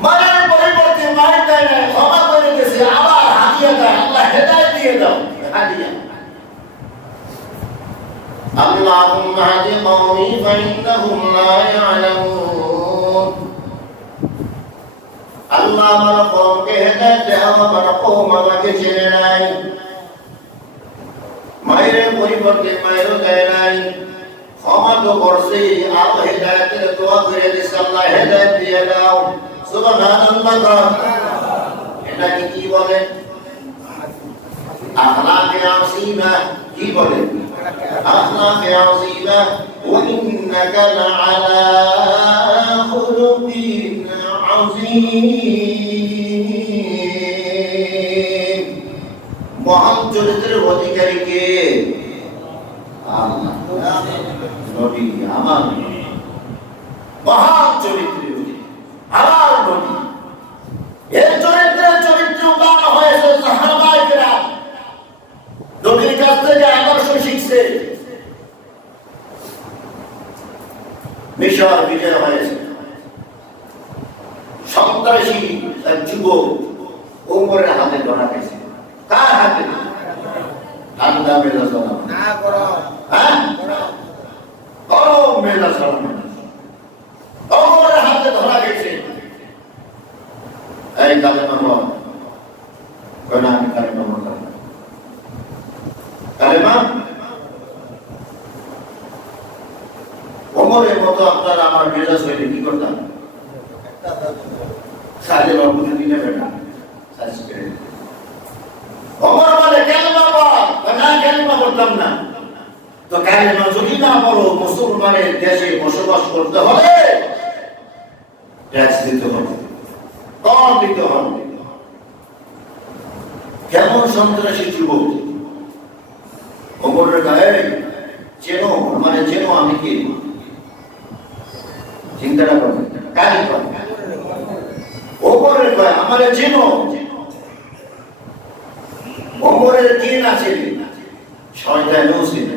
মারার পরিবর্তে মার দেয় না, ক্ষমা করে দিয়েছে, আবার হাদিয়া দেয়, আল্লাহ হেদায়েত দিয়ে দাও। হাদিয়া আল্লাহুম্মা হাদি কওমি ফাইন্নাহুম লা ইয়ালামুন। আল্লাহ আমার কওমকে হেদায়েত দাও, আমার কওম আমাকে চেনে নাই। মায়ের পরিবর্তে মায়েরও দেয় নাই, ক্ষমা তো করছে, আরো হেদায়েতের দোয়া করে দিয়েছে, আল্লাহ হেদায়েত দিয়ে দাও। সুবহানাল্লাহ। এটা কি বলেন? আখলাকে আসিমা। কি বলেন? আখলাকে আসিমা। ওয়া ইন্নাকা লাআলা খুলুকিন আযীম। মহান চরিত্রের অধিকারী কে? আল্লাহ। নবী আমার মহান চরিত্রের আমার নবী। এই চরিত্রের চরিত্রবান হয়েছে সাহাবায়ে কেরাম, নবীর কাছ থেকে আদর্শ শিখছে। মিশর বিজয় হয়েছে, সন্ত্রাসী এক যুবক ওমরের হাতে ধরা গেছে। কার হাতে? ঠান্ডা মেজাজ না করো, হ্যাঁ গরম মেজাজ ওমরের হাতে ধরা গেছে। এই কালেমা বল, কই না আমি কালেমা বলতাম না। কালেমা ওমরের মতো আপনার আমার মেজাজ হইলে কি করতাম? সাজে বাবু যদি নেবে না, সাজ করে ওমর বলে কালেমা বল, না কালেমা বলতাম না। তো কালেমা যদি না বলো, মুসলমানের দেশে বসবাস করতে হলে ট্যাক্স দিতে হবে, কর দিতে হবে। কেমন সন্ত্রাসী যুবক! ওমরের গায়ে চেনো, মানে চেনো আমি কি? চিন্তাটা করবে, কাজ করবে। ওমরের গায়ে আমারে চেনো। ওমরের কে না চেনে? শয়তানও চেনে,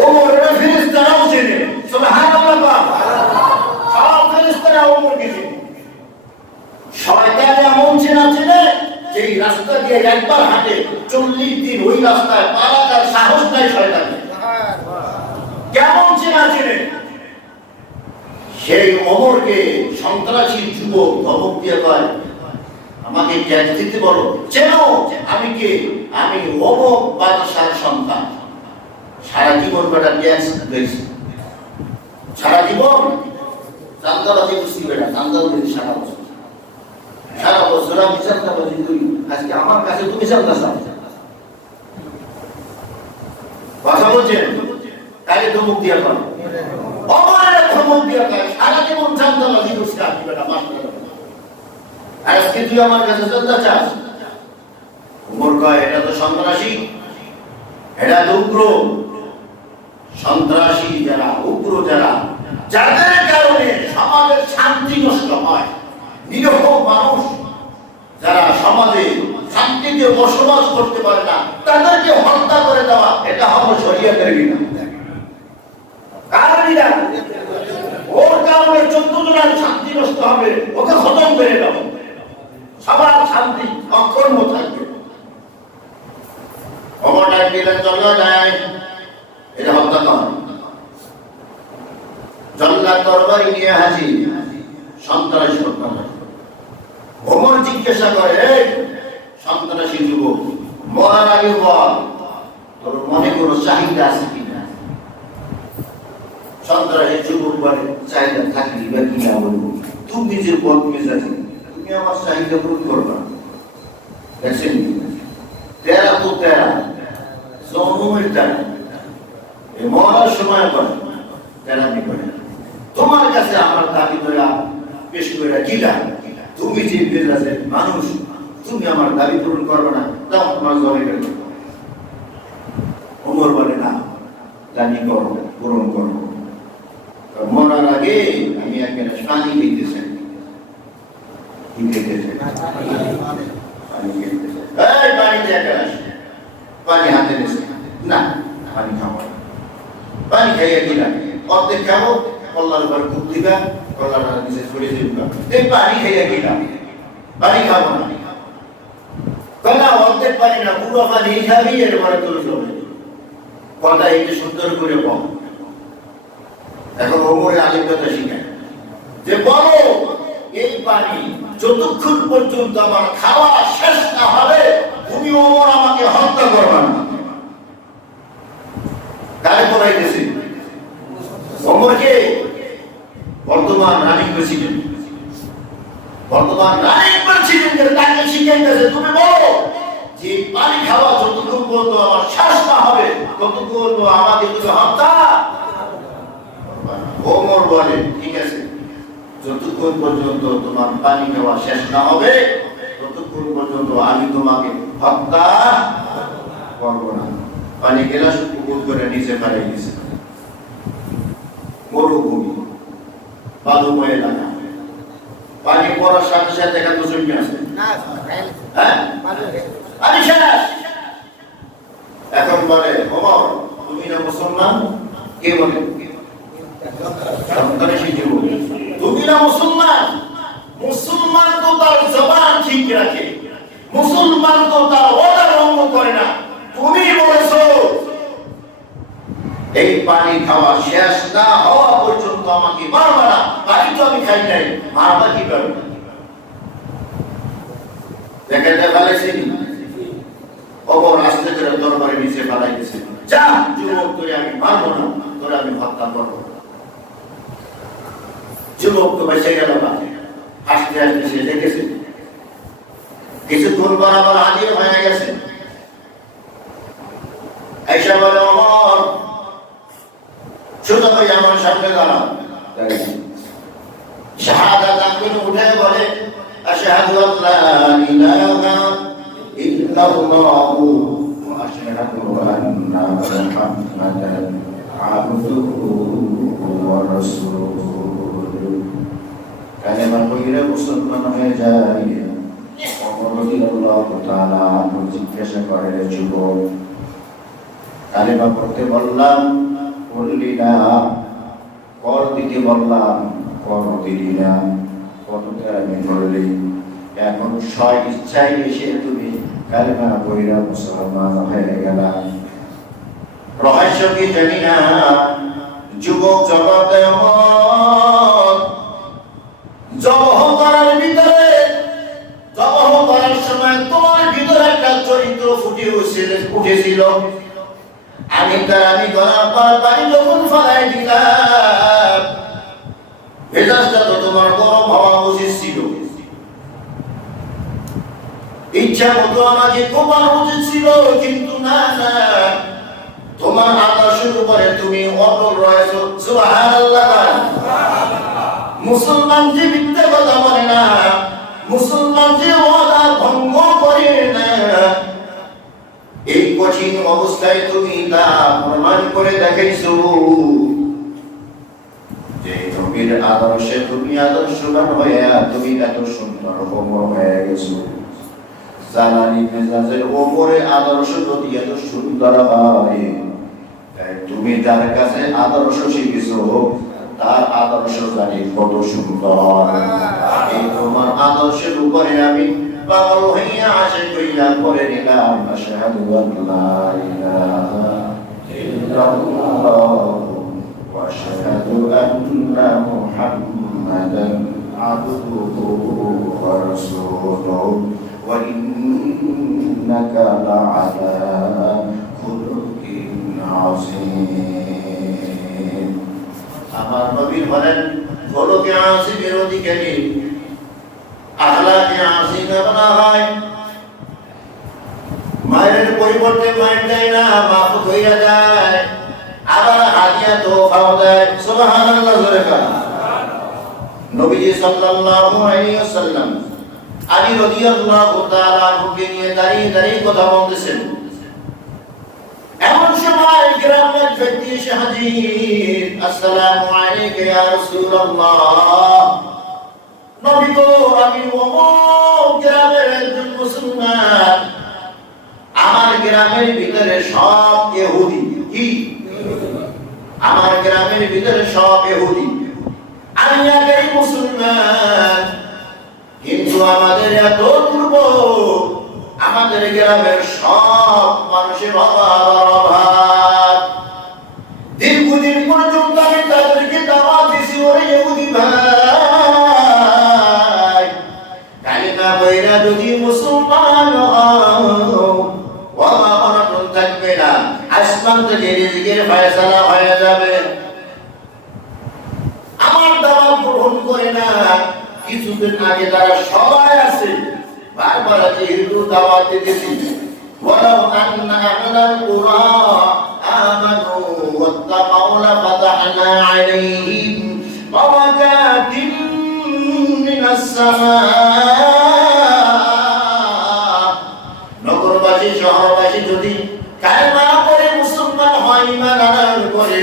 ওমরের ফেরেশতারাও চেনে। সুবহানাল্লাহ। সব ফেরেশতারা ওমরকে চেনে। শয়তান এমন চেনা চেনে, যেই রাস্তা দিয়ে একবার হাঁটে 40 দিন ওই রাস্তায় পালাবার সাহস নাই শয়তানের। কেমন চেনা চেনে! সেই ওমরকে সন্ত্রাসী যুবক ধমক দিয়ে কয়, আমাকে ট্যাক্স দিতে বলো। চেনো আমি কে? আমি অমুক বাদশার সন্তান। সারা জীবন বেটা ট্যাক্স দিয়েছি, সারা জীবন চান্দাবাজি বুঝছি বেটা, চান্দাবাজি সারা বছর, সারা বছর আমি চান্দাবাজি করি। আজকে আমার কাছে তুমি চান্দা চাও, কথা বলছেন? তাকে ধমক দিয়ে পারো, অমরের ধমক দিয়ে পায়। সারা জীবন চান্দাবাজি করছি আপনি বেটা, মাস্টার। আজকে তুই আমার কাছে চান্দা চাস, ওমর কয় এটা তো সন্ত্রাসী, এটা তো উগ্র। সন্ত্রাসী যারা, উগ্র যারা, যাদের কারণে সমাজের শান্তি নষ্ট হয়, নিরীহ মানুষ যারা সমাজে শান্তিতে বসবাস করতে পারে না, তাদেরকে হত্যা করে দেওয়া, এটা হলো শরীয়তের বিধান। কার বিধান? ওর কারণে 14 জনের শান্তি নষ্ট হবে, ওকে খতম করে দাও, সবার শান্তি অক্ষুণ্ণ থাকবে। খবরটা দিলেন চলো যায়, এটা হত্যা কর। জল্লাদ তরবারি নিয়ে হাজির, সন্ত্রাসী হত্যা করে। ওমর জিজ্ঞাসা করে, সন্ত্রাসী যুবক, মরার আগে বল তোর মনে কোনো চাহিদা আছে কিনা? সন্ত্রাসী যুবক বলে, চাহিদা থাকলি বা কিনা বলবো, তুমি যে বদ মেজাজি, তুমি আমার চাহিদা পূরণ করবা। দেখছেন তেরা তো তেরা, জন্মের তেরা, মরার সময় করে তেরামি করে। তোমার কাছে আমার দাবি করে পেশ করে কিলা, তুমি যে মেজাজের মানুষ, তুমি আমার দাবি পূরণ করবে না, তাও তোমার জলে গেল। ওমর বলে না, জানি করো, পূরণ করো। মরার আগে আমি এক গ্লাস পানি খেতে চাই। কি খেতে চাই? পানি খেতে চাই। এই পানি দিয়ে গ্লাস, পানি হাতে নিয়েছে না, পানি খাবো না। পানি খাইয়ে দিলাম, অর্ধেক খাবো, কল্লার উপর খুব দিবা, কল্লার নিচে ছড়িয়ে দিবা। এই পানি খাইয়ে দিলাম, পানি খাবো না। কলা অর্ধেক পানি না, পুরো পানি খাবি, এরপরে তোর চলে কথা। এই যে সুন্দর করে বল। এখন ওমরে আলিম কথা শিখায় যে বলো, এই পানি যতক্ষণ পর্যন্ত আমার খাওয়া শেষ না হবে, তুমি ওমর আমাকে হত্যা করবে না। কারে পড়াইতেছে? ওমরকে, বর্তমান রানিং প্রেসিডেন্ট, বর্তমান রানিং প্রেসিডেন্টের তাকে শিখাইতেছে, তুমি বলো যে পানি খাওয়া যতক্ষণ পর্যন্ত আমার শেষ না হবে, ততক্ষণ পর্যন্ত আমাকে তুমি হত্যা। ওমর বলে, ঠিক আছে, যতক্ষণ পর্যন্ত তোমার পানি খাওয়া শেষ না হবে, ততক্ষণ পর্যন্ত আমি তোমাকে হত্যা করবো না। পানি গেলাস পুকুর করে নিচে ফেলে গেছে। মরুভূমি, বালুময় এলাকা, পানি পড়ার সাথে সাথে এখানে তো জমি আছে, হ্যাঁ পানি শেষ। এখন বলে, ওমর তুমি না মুসলমান? কে বলে? তুমি না মুসলমান? মুসলমান তো তার জবান ঠিক রাখে, মুসলমান তো তার ওয়াদা ভঙ্গ করে না। তুমি বলেছো এই পানি খাওয়া শেষ না হওয়া পর্যন্ত আমাকে মারবা না। পানি তো আমি খাই নাই, মারবা কি পারবে? দেখাতে ফেলেছি, ওমর আস্তে করে দরবারে নিচে ফেলাইতেছে, যা যুবক তোরে আমি মারবো না, তোরে আমি হত্যা করবো। যুবক তো বেঁচে গেল না, হাসতে হাসতে সে দেখেছে কিছুক্ষণ পর আবার হাজির হয়ে গেছে। আয়েশা বলে, ওমর সোজা হয়ে আমার সামনে দাঁড়াও। শাহাদাত আঙ্গুল উঠে বলে, আশহাদু আল্লা ইলাহা ইল্লাল্লাহু ওয়া আশহাদু আন্না মুহাম্মাদান আবদুহু ওয়া রাসূলুহু। কালেমা পড়ে মুসলমান হয়ে যায়। ওমর রাদিয়াল্লাহু তাআলা জিজ্ঞাসা করে, যুবক কালেমা পড়তে বললাম, বললি না, কর দিতে বললাম, কর দিলি না, কতটা আমি বললি, এখন স্ব ইচ্ছায় এসে তুমি কালেমা পড়ে মুসলমান হয়ে গেলা। রহস্য কি জানি না। যুবক জবাব দেয়, জবহ করার ভিতরে, জবহ করার সময় তোমার ভিতরে একটা চরিত্র ফুটে উঠেছিল। আমি করার পর পানি যখন ফেলাই দিলাম, মেজাজটা তো তোমার গরম হওয়া উচিত ছিল, ইচ্ছা মতো আমাকে কোপানো উচিত ছিল, কিন্তু না না, তোমার আদর্শের উপরে তুমি অটল রয়েছো। সুবহানাল্লাহ। মুসলমান যে মিথ্যা কথা বলে না, মুসলমান যে ওয়াদা ভঙ্গ করে না, এই কঠিন অবস্থায় তুমি তা প্রমাণ করে দেখাইছো যে নবীর আদর্শে তুমি আদর্শবান হয়ে তুমি এত সুন্দর ওমর হয়ে গেছো। জালালি মেজাজের ওমরে আদর্শ যদি এত সুন্দর হয়, তুমি যার কাছে আদর্শ শিখেছো তার আদর্শ জানি কত সুন্দর। এই তোমার আদর্শের উপরে আমি পাগল হইয়া আশিক হইয়া পড়ে নিলাম আশহাদু আল্লা ইলাহা ইল্লাল্লাহ ওয়া আশহাদু আন্না মুহাম্মাদান আবদুহু ওয়া রাসূলুহু ওয়া ইন্নাকা লাআলা খুলুকিন আযীম। আমার নবী বলেন খুলুকে আযীমের অধিকারী আখলাকে আযীম বলা হয়। মায়ের পরিবর্তে মায়ের দেয় না, মাফ হইয়া যায়, আবার হাদিয়া তোফাও দেয়। সুবহানাল্লাহ জোরে বলেন। নবীজি সাল্লাল্লাহু আলাইহি ওয়াসাল্লাম আলী রাদিয়াল্লাহু তাআলা আনহুকে নিয়ে দাঁড়িয়ে দাঁড়িয়ে কথা বলতেছেন। এমন সময় গ্রামের ব্যক্তি এসে হাজির। আসসালামু আলাইকা ইয়া রাসূলুল্লাহ। নবী গো, আমি অমুক গ্রামের একজন মুসলমান, আমার গ্রামের ভিতরে সব ইহুদি। কি? আমার গ্রামের ভিতরে সব ইহুদি, আমি একাই মুসলমান, কিন্তু আমাদের এত দুর্ভোগ, আমাদের গ্রামের সব মানুষের অভাব। দীর্ঘদিন পর্যন্ত আমি তাদেরকে দাওয়াত দিছি, ওরে ইহুদি ভাই, কালিমা বইরা যদি মুসলমান অনটন থাকবে না, আসমান থেকে রিজিকের ফয়সালা হয়ে যাবে। আমার দাওয়াত গ্রহণ করে না। কিছুদিন আগে তারা সবাই আছে, বারবার যেহেতু দাওয়াত দিতেছি, ওয়ালাউ আন্না আহলাল কুরা আমানু ওয়াত্তাকাউ লাফাতাহনা আলাইহিম বারাকাতিন মিনাস সামা। নগরবাসী শহরবাসী যদি কালেমা পড়ে মুসলমান হয়, ঈমান আনার পরে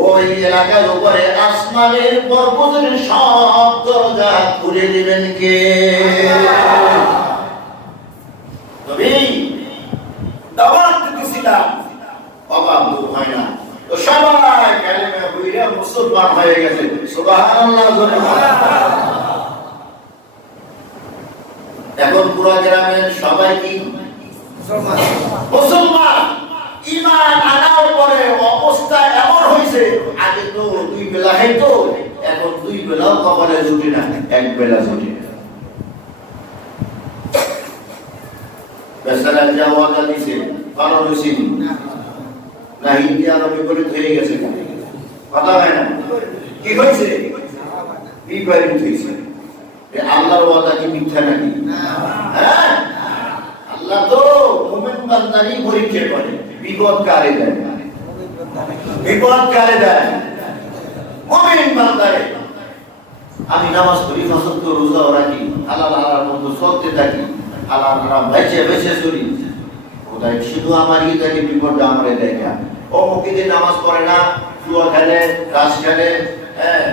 ওই এলাকার উপরে আসমানের পর্বতের সব দরজা খুলে দিবেন কে? তবে দাওয়াত দিছিলাম, অভাব দূর হয় না, তো সবাই কালেমা পড়ে মুসলমান হয়ে গেছে। সুবহানাল্লাহ। এখন পুরো গ্রামের সবাই কি মুসলমান? ঈমান আনার পরে অবস্থা এমন হয়েছে, আগে তো দুই বেলা খাইতো, এখন দুই বেলাও কপালে জুটে না, এক বেলা জুটে। বেচারা যা ওয়াদা দিছে পালন হয়েছে না, হিন্দি আর বিপরীত হয়ে গেছে। কথা হয় না? কি হয়েছে? বিপরীত হয়েছে। আল্লাহর ওয়াদা কি মিথ্যা নাকি? হ্যাঁ, আল্লাহ তো মুমিন বান্দারই পরীক্ষা করে, বিপদ কারে দেয়? বিপদ কারে দেয়? মুমিন বান্দারে। আমি নামাজ পড়ি, ফজর তো রোজা রাখি, হালাল হারাম মতো চলতে থাকি, হালাল হারাম বেঁচে বেঁচে চলি, ওটাই শুধু আমারই থাকে, বিপদটা আমারে দেখা। ও মুকিদে নামাজ পড়ে না, জুয়া খেলে, তাস খেলে, হ্যাঁ,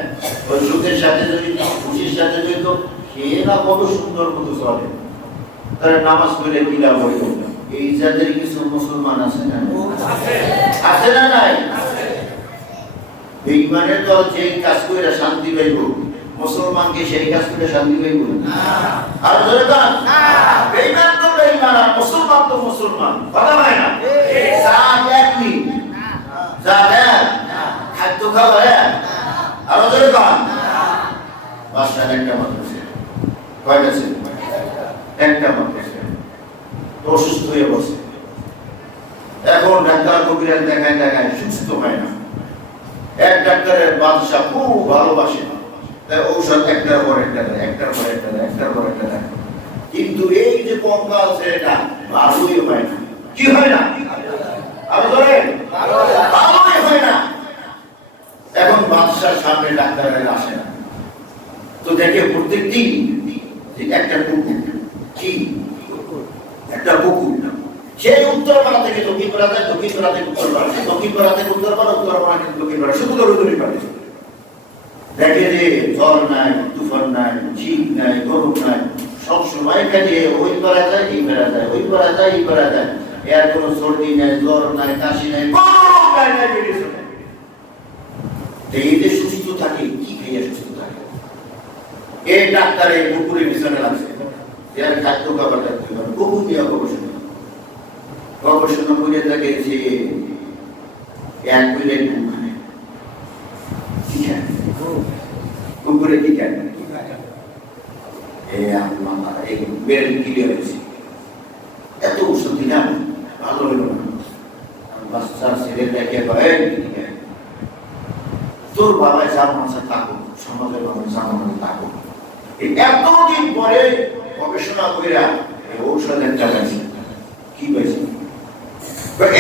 ওই সুখের সাথে যদি খুশির সাথে যদি তো সে না কত সুন্দর মতো চলে, তারা নামাজ পড়ে কি লাভ হইল? এই জাতের কিছু মুসলমান আছে না? আছে না? নাই? বেঈমানের দল যে কাজ করে শান্তি পাইব, মুসলমানকে সেই কাজ করে শান্তি পাইব না। আর ধরে দান, বেঈমান তো বেঈমান, আর মুসলমান তো মুসলমান। কথা হয় না? জাত একই, জাত এক, খাদ্য খাওয়া এক। আর ধরে দান, বাসার একটা মাদ্রাসা, কয়টা ছিল? একটা মাদ্রাসা, অসুস্থ হয়ে বসে। এখন ডাক্তার কবিরাজ দেখায় দেখায় সুস্থ হয় না। এক ডাক্তারের বাদশা খুব ভালোবাসে, তাই ঔষধ একটার পর একটা দেয়, একটার পর একটা দেয়, একটার পর একটা দেয়, কিন্তু এই যে কঙ্কাল সেটা ভালোই হয় না। কি হয় না? আরো ধরে ভালোই হয় না। এখন বাদশার সামনে ডাক্তারের আসে না, তো দেখে প্রত্যেক দিন একটা কুকুর, কি একটা কুকুর সেই উত্তরপাড়া থেকে দক্ষিণ পাড়া যায়, দক্ষিণ পাড়া থেকে উত্তরপাড়া, দক্ষিণ পাড়া থেকে উত্তরপাড়া, উত্তরপাড়া থেকে দক্ষিণ পাড়া, শুধু দৌড়দৌড়ি পারে। দেখে যে ঝড় নাই, তুফান নাই, শীত নাই, গরম নাই, সবসময় কাজে ওই পাড়া যায়, এই পাড়া যায়, ওই পাড়া যায়, এই পাড়া যায়। এর কোনো সর্দি নাই, জ্বর নাই, কাশি নাই, এই যে সুস্থ থাকে, কি খেয়ে সুস্থ থাকে? এই ডাক্তার এই কুকুরে বিছানা লাগছে, এর খাদ্য খাবার থাকতে হবে, কুকুর দিয়ে গবেষণা গবেষণা করে থাকে যে এক মিনিট কুকুরে কি খায়, কুকুরে কি খায়? এই বেরেল ক্লিয়ার হয়েছে, এত ওষুধ দিলাম ভালো হইল না। বাচ্চার ছেলে দেখে তোর বাবা যার মাঝে থাকো, সমাজের মানুষ যার মাঝে থাকো। এতদিন পরে গবেষণা করে ঔষধ একটা পাইছে, কি পাইছে?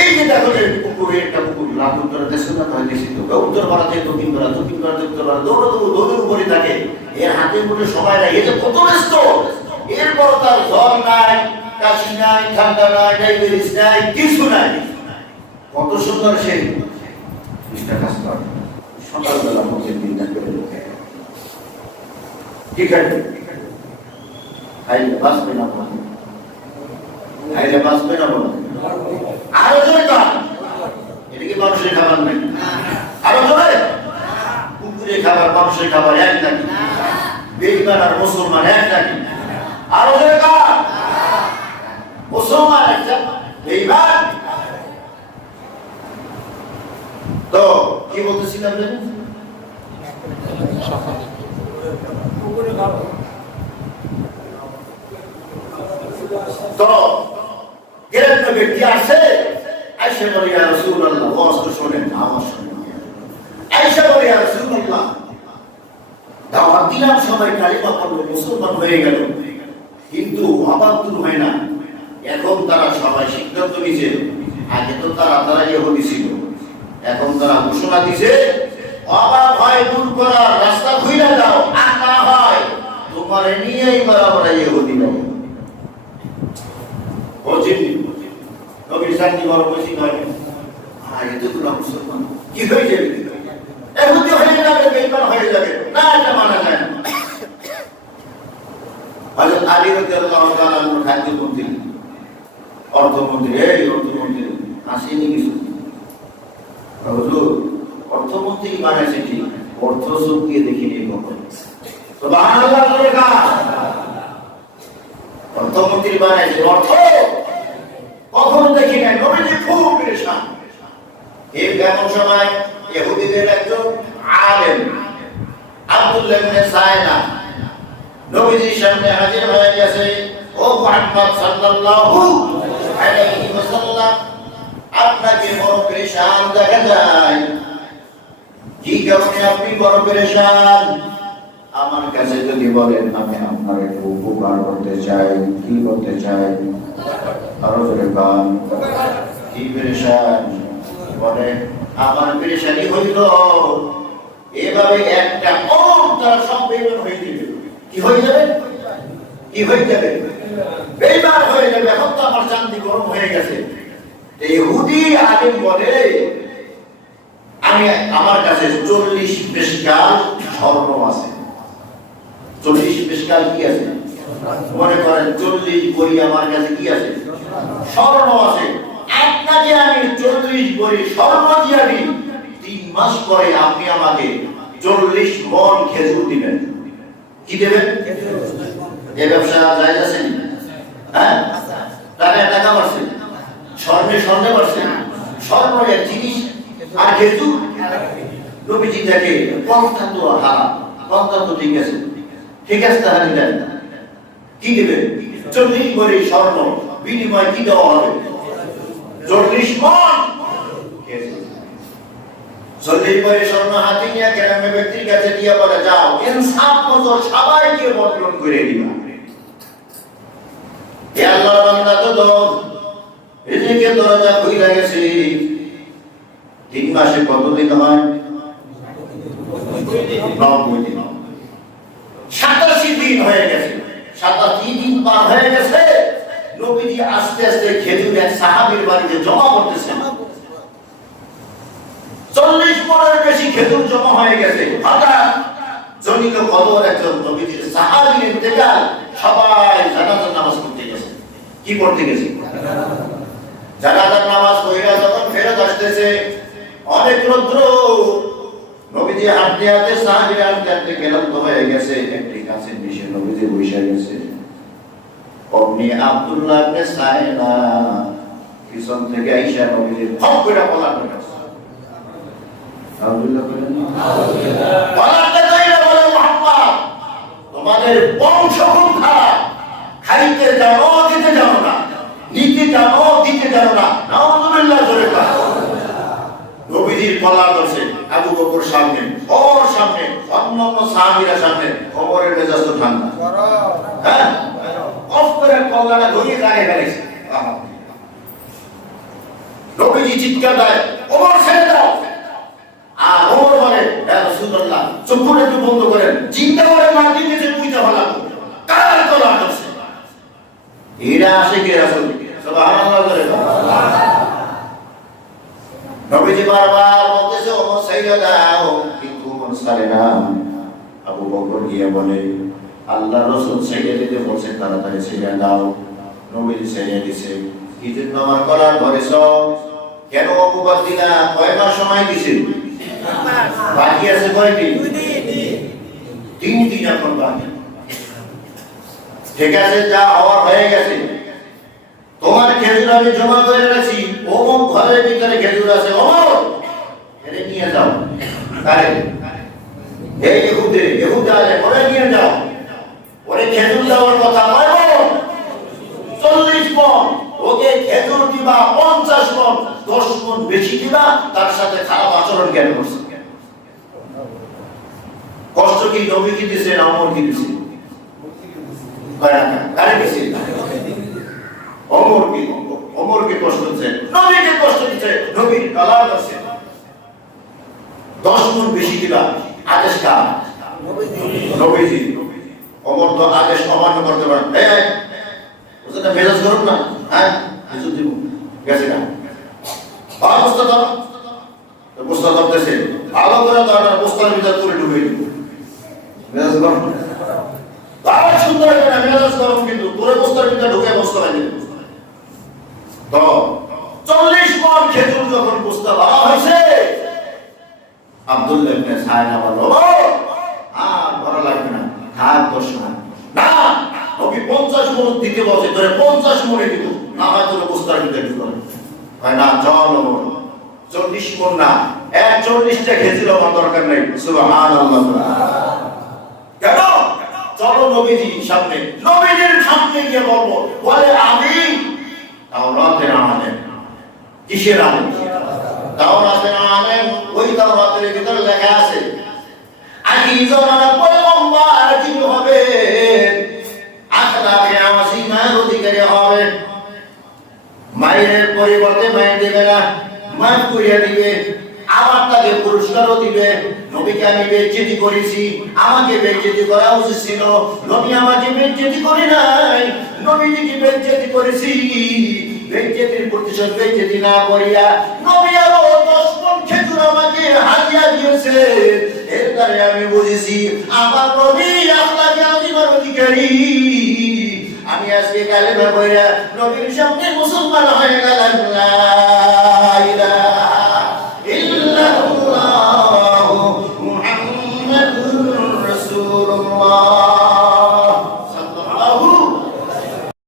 এই যে দেখো কুকুরের একটা কুকুর লাভ উত্তর দেশে না হয় দেশে, উত্তর পাড়া থেকে দক্ষিণ পাড়া, দক্ষিণ পাড়া থেকে উত্তর পাড়া, দৌড়ের উপরে থাকে। এর হাতের মধ্যে সময় নাই, এটা কত ব্যস্ত। এরপর তার জ্বর নাই, কাশি নাই, ঠান্ডা নাই, ডায়াবেটিস নাই, কিছু নাই। কত সুন্দর সে কাজ করে। সকালবেলা মধ্যে চিন্তা করে লোকে ঠিক আছে, আইলে বাঁচবে না বলে, আইলে বাঁচবে না বলে। আরো জোরে কাজ, এটা কি মানুষের খাবার নাই? আরো জোরে, কুকুরের খাবার মানুষের খাবার এক নাকি? বেঈমান আর মুসলমান এক নাকি? আরো জোরে কাজ, মুসলমান একটা, বেঈমান। তো কি বলতেছিলাম জানেন? তো এরকম ব্যক্তি আসে, আয়েশা বলে ইয়া রাসূলুল্লাহ, ওয়াজ তো শোনেন না, আমার শোনেন। আয়েশা বলে ইয়া রাসূলুল্লাহ, দাওয়াত দিলাম, সবাই কালিমা পড়লো, মুসলমান হয়ে গেল, কিন্তু অভাব দূর হয় না। এখন তারা সবাই সিদ্ধান্ত নিছে, আগে তো তারা ইহুদি ছিল, এখন তারা ঘোষণা দিছে অভাব হয় দূর করার রাস্তা খুইলা দাও, আর না হয় তোমার নিয়েই বরাবর ইহুদি দাও। বুঝছেন? নবীর শান্তি বড় বেশি নয়, আর এতগুলো মুসলমান কি হয়ে যাবে? ইহুদি হয়ে যাবে, বেঈমান হয়ে যাবে, না এটা মানা যায় না। হযরত আলী রাদিয়াল্লাহু তাআলা আনহু খাদ্যমন্ত্রী, অর্থমন্ত্রী, এই অর্থমন্ত্রী আসেনি কিছু। হুজুর অর্থমন্ত্রী বানাইছে ঠিক, অর্থ সব দিয়ে দেখিনি কখন। সুবহানাল্লাহ বলে কা অর্থমন্ত্রী বানাইছে, অর্থ কখনো দেখি নাই। নবীজি খুব পেরেশান। এই কেমন সময় ইহুদিদের একজন আলেম আব্দুল্লাহ ইবনে সায়না নবীজির সামনে হাজির হয়ে গেছে। ও মুহাম্মদ সাল্লাল্লাহু আলাইহি ওয়াসাল্লাম, আপনাকে বড় পেরেশান দেখা যায়, কি কারণে আপনি বড় পেরেশান? আমার কাছে যদি বলেন আমি আপনার একটু উপকার করতে চাই। কি করতে চাই? আরো জোরে গান। কি পেরেশান? বলে আমার পেরেশানি হইল এভাবে একটা তারা সব বেইমান হয়ে যাবে। কি হয়ে যাবে? কি হয়ে যাবে? বেইমান হয়ে যাবে। এখন তো আমার চান্দি গরম হয়ে গেছে। ইহুদি আলেম বলে আমি আমার কাছে 40 পেশকাল স্বর্ণ আছে। 40 পেশকাল কি আছে? মনে করেন 40 বই আমার কাছে কি আছে? স্বর্ণ আছে। আপনাকে আমি 40 বই স্বর্ণ দিয়ে দিই, 3 মাস পরে আপনি আমাকে 40 মণ খেজুর দিবেন। কি দেবেন? এই ব্যবসা জায়েজ আছে না? হ্যাঁ, টাকা বাড়ছে, স্বর্ণে বাড়ছে। স্বর্ণ এক জিনিস, আর খেজুর নবীজি দেখে পন্থা তো হারাম, পন্থা তো ঠিক আছে, ঠিক আছে, তাহলে দেন। কি দেবেন? 40 ভরি স্বর্ণ, বিনিময় কি দেওয়া হবে? 40 মণ খেজুর। 40 ভরি স্বর্ণ হাতে নিয়ে গ্রামের ব্যক্তির কাছে দিয়ে বলে যাও ইনসাফ মতো সবাইকে বন্টন করে দিবা। এ আল্লাহর বান্দা তো দাও, রিজিকের দরজা খুলে গেছে। 3 মাসে কতদিন হয়? 90 দিন। 87 দিন হয়ে গেছে। 87 দিন পার হয়ে গেছে। নবীজি আস্তে আস্তে খেজুর এক সাহাবীর বাড়িতে জমা করতেছেন। 40 মণের বেশি খেজুর জমা হয়ে গেছে। হঠাৎ জনিত খবর একজন নবীজির সাহাবীর ইন্তেকাল, সবাই জানাজার নামাজ পড়তে গেছে। কি পড়তে গেছে? জানাজার নামাজ পড়িয়া যখন ফেরত আসতেছে, অনেক রৌদ্র, নবীজি হাঁটতে হাঁটতে সাহাবীরা হাঁটতে হাঁটতে ক্লান্ত হয়ে গেছে। একটি গাছের নিচে নবীজি বসে গেছে। অমনি আব্দুল্লাহ ইবনে সায়না পিছন থেকে আইসা নবীজির খপ করে পলাশ করতেছে। আব্দুল্লাহ বলেন, পলাশটা কইরা বলে, মুহাম্মদ তোমাদের বংশ খুব খারাপ, খাইতে জানো দিতে জানো না, নিতে জানো দিতে জানো না। নাউযুবিল্লাহ জোরে বল। নবীজির কলা ধরছে আবু বকর সামনে, ওর সামনে, অন্যান্য সাহাবীরা সামনে, খবরের মেজাজ তো ঠান্ডা। হ্যাঁ, অফ করে কলাটা ধরিয়ে দাঁড়িয়ে ফেলেছে। নবীজি চিৎকার দেয়, ওমর ছেড়ে দাও। আর ওমর বলে, ইয়া রাসূলুল্লাহ, চোখটা একটু বন্ধ করেন, চিন্তা করে মাটির নিচে পুঁতে ফেলাবো। কার কলা ধরছে? এরা আসে কে রাসূল? সুবহানাল্লাহ বলে। নবীজি বারবার বলতেছে, ওমর ছেড়ে দাও, কিন্তু ওমর ছাড়ে না। আবু বকর গিয়ে বলে, আল্লাহ রাসূল ছেড়ে দিতে বলছেন, তাড়াতাড়ি ছেড়ে দাও। নবীজি ছেড়ে দিয়েছে। কি জন্য আমার কলার ধরেছ? কেন অপবাদ দিলা? কয় মাস সময় দিছে? বাকি আছে কয়দিন? 3 দিন এখন বাকি। ঠিক আছে, যা হওয়ার হয়ে গেছে। তোমার খেজুর আমি জমা করে রাখছি, ওমর ঘরের ভিতরে খেজুর আছে, ওমর এটা নিয়ে যাও। আরে এই ইহুদে আলে ওরে নিয়ে যাও। ওরে খেজুর দেওয়ার কথা কয় মণ? 40 মণ। ওকে খেজুর দিবা 50 মণ, 10 মণ বেশি দিবা। তার সাথে খারাপ আচরণ কেন করছে? কষ্ট কি নবী কি দিছে না ওমর কি দিছে? কারে দিছে? ওমরকে কষ্ট দিচ্ছে, নবীকে কষ্ট দিচ্ছে। নবীর কলার ধরছে। 10 মণ বেশি দিবা। আদেশ কার? নবীজি। ওমর তো আদেশ অমান্য করতে পারেন। এই ওটা মেজাজ করুন না। হ্যাঁ, কিছু দিব গেছে না। বস্তা দাও, বস্তা ধরতেছে, ভালো করে দাও, বস্তার ভিতর করে ঢুকে দিব। মেজাজ করুন তার সুন্দর একটা মেজাজ করুন, কিন্তু তোরে বস্তার ভিতর ঢুকে বস্তা লাগে। তো 40 মণ খেজুর যখন বস্তা ভরা হয়েছে, আব্দুল্লাহ ইবনে সায়না বলল, আর ভরা লাগবে না, থাক 10 মণ। না, নবী 50 মণ দিতে বলছে, তোরে 50 মণে দিব, না হয় তোরে বস্তার ভিতরে ঢুকে। হয় না, চলো 40 মণ না, 41টা খেজুর আমার দরকার নাই। সুবহানাল্লাহ। কেন? চলো নবীজির সামনে, নবীজির সামনে গিয়ে বলবো। বলে, আমি তাওরাতের আলেম। কিসের আলেম? তাওরাতের আলেম। ওই তাওরাতের ভিতরে লেখা আছে, আখির জামানার পয়গম্বর যিনি হবে, আখলাকে আজিমার অধিকারী হবে। মায়ের পরিবর্তে মায়ের দেবে না, মাফ করিয়া দিবে, আবার তাকে পুরস্কারও দিবে। নবীকে আমি বেইজ্জতি করেছি, আমাকে বেইজ্জতি করা উচিত ছিল। নবী আমাকে বেইজ্জতি করে নাই, নবীজিকে বেইজ্জতি করেছি। বেইজ্জতির প্রতিশোধ বেইজ্জতি না করিয়া নবী আরো 10 মণ খেজুর আমাকে হাদিয়া দিয়েছে। এর দ্বারা আমি বুঝেছি আমার নবী আখলাকে আজিমার অধিকারী। আমি আজকে কালেমা পড়া নবীর সামনে মুসলমান হয়ে গেলাম। লা ইলাহা ইল্লাল্লাহু মুহাম্মাদুর রাসূলুল্লাহ।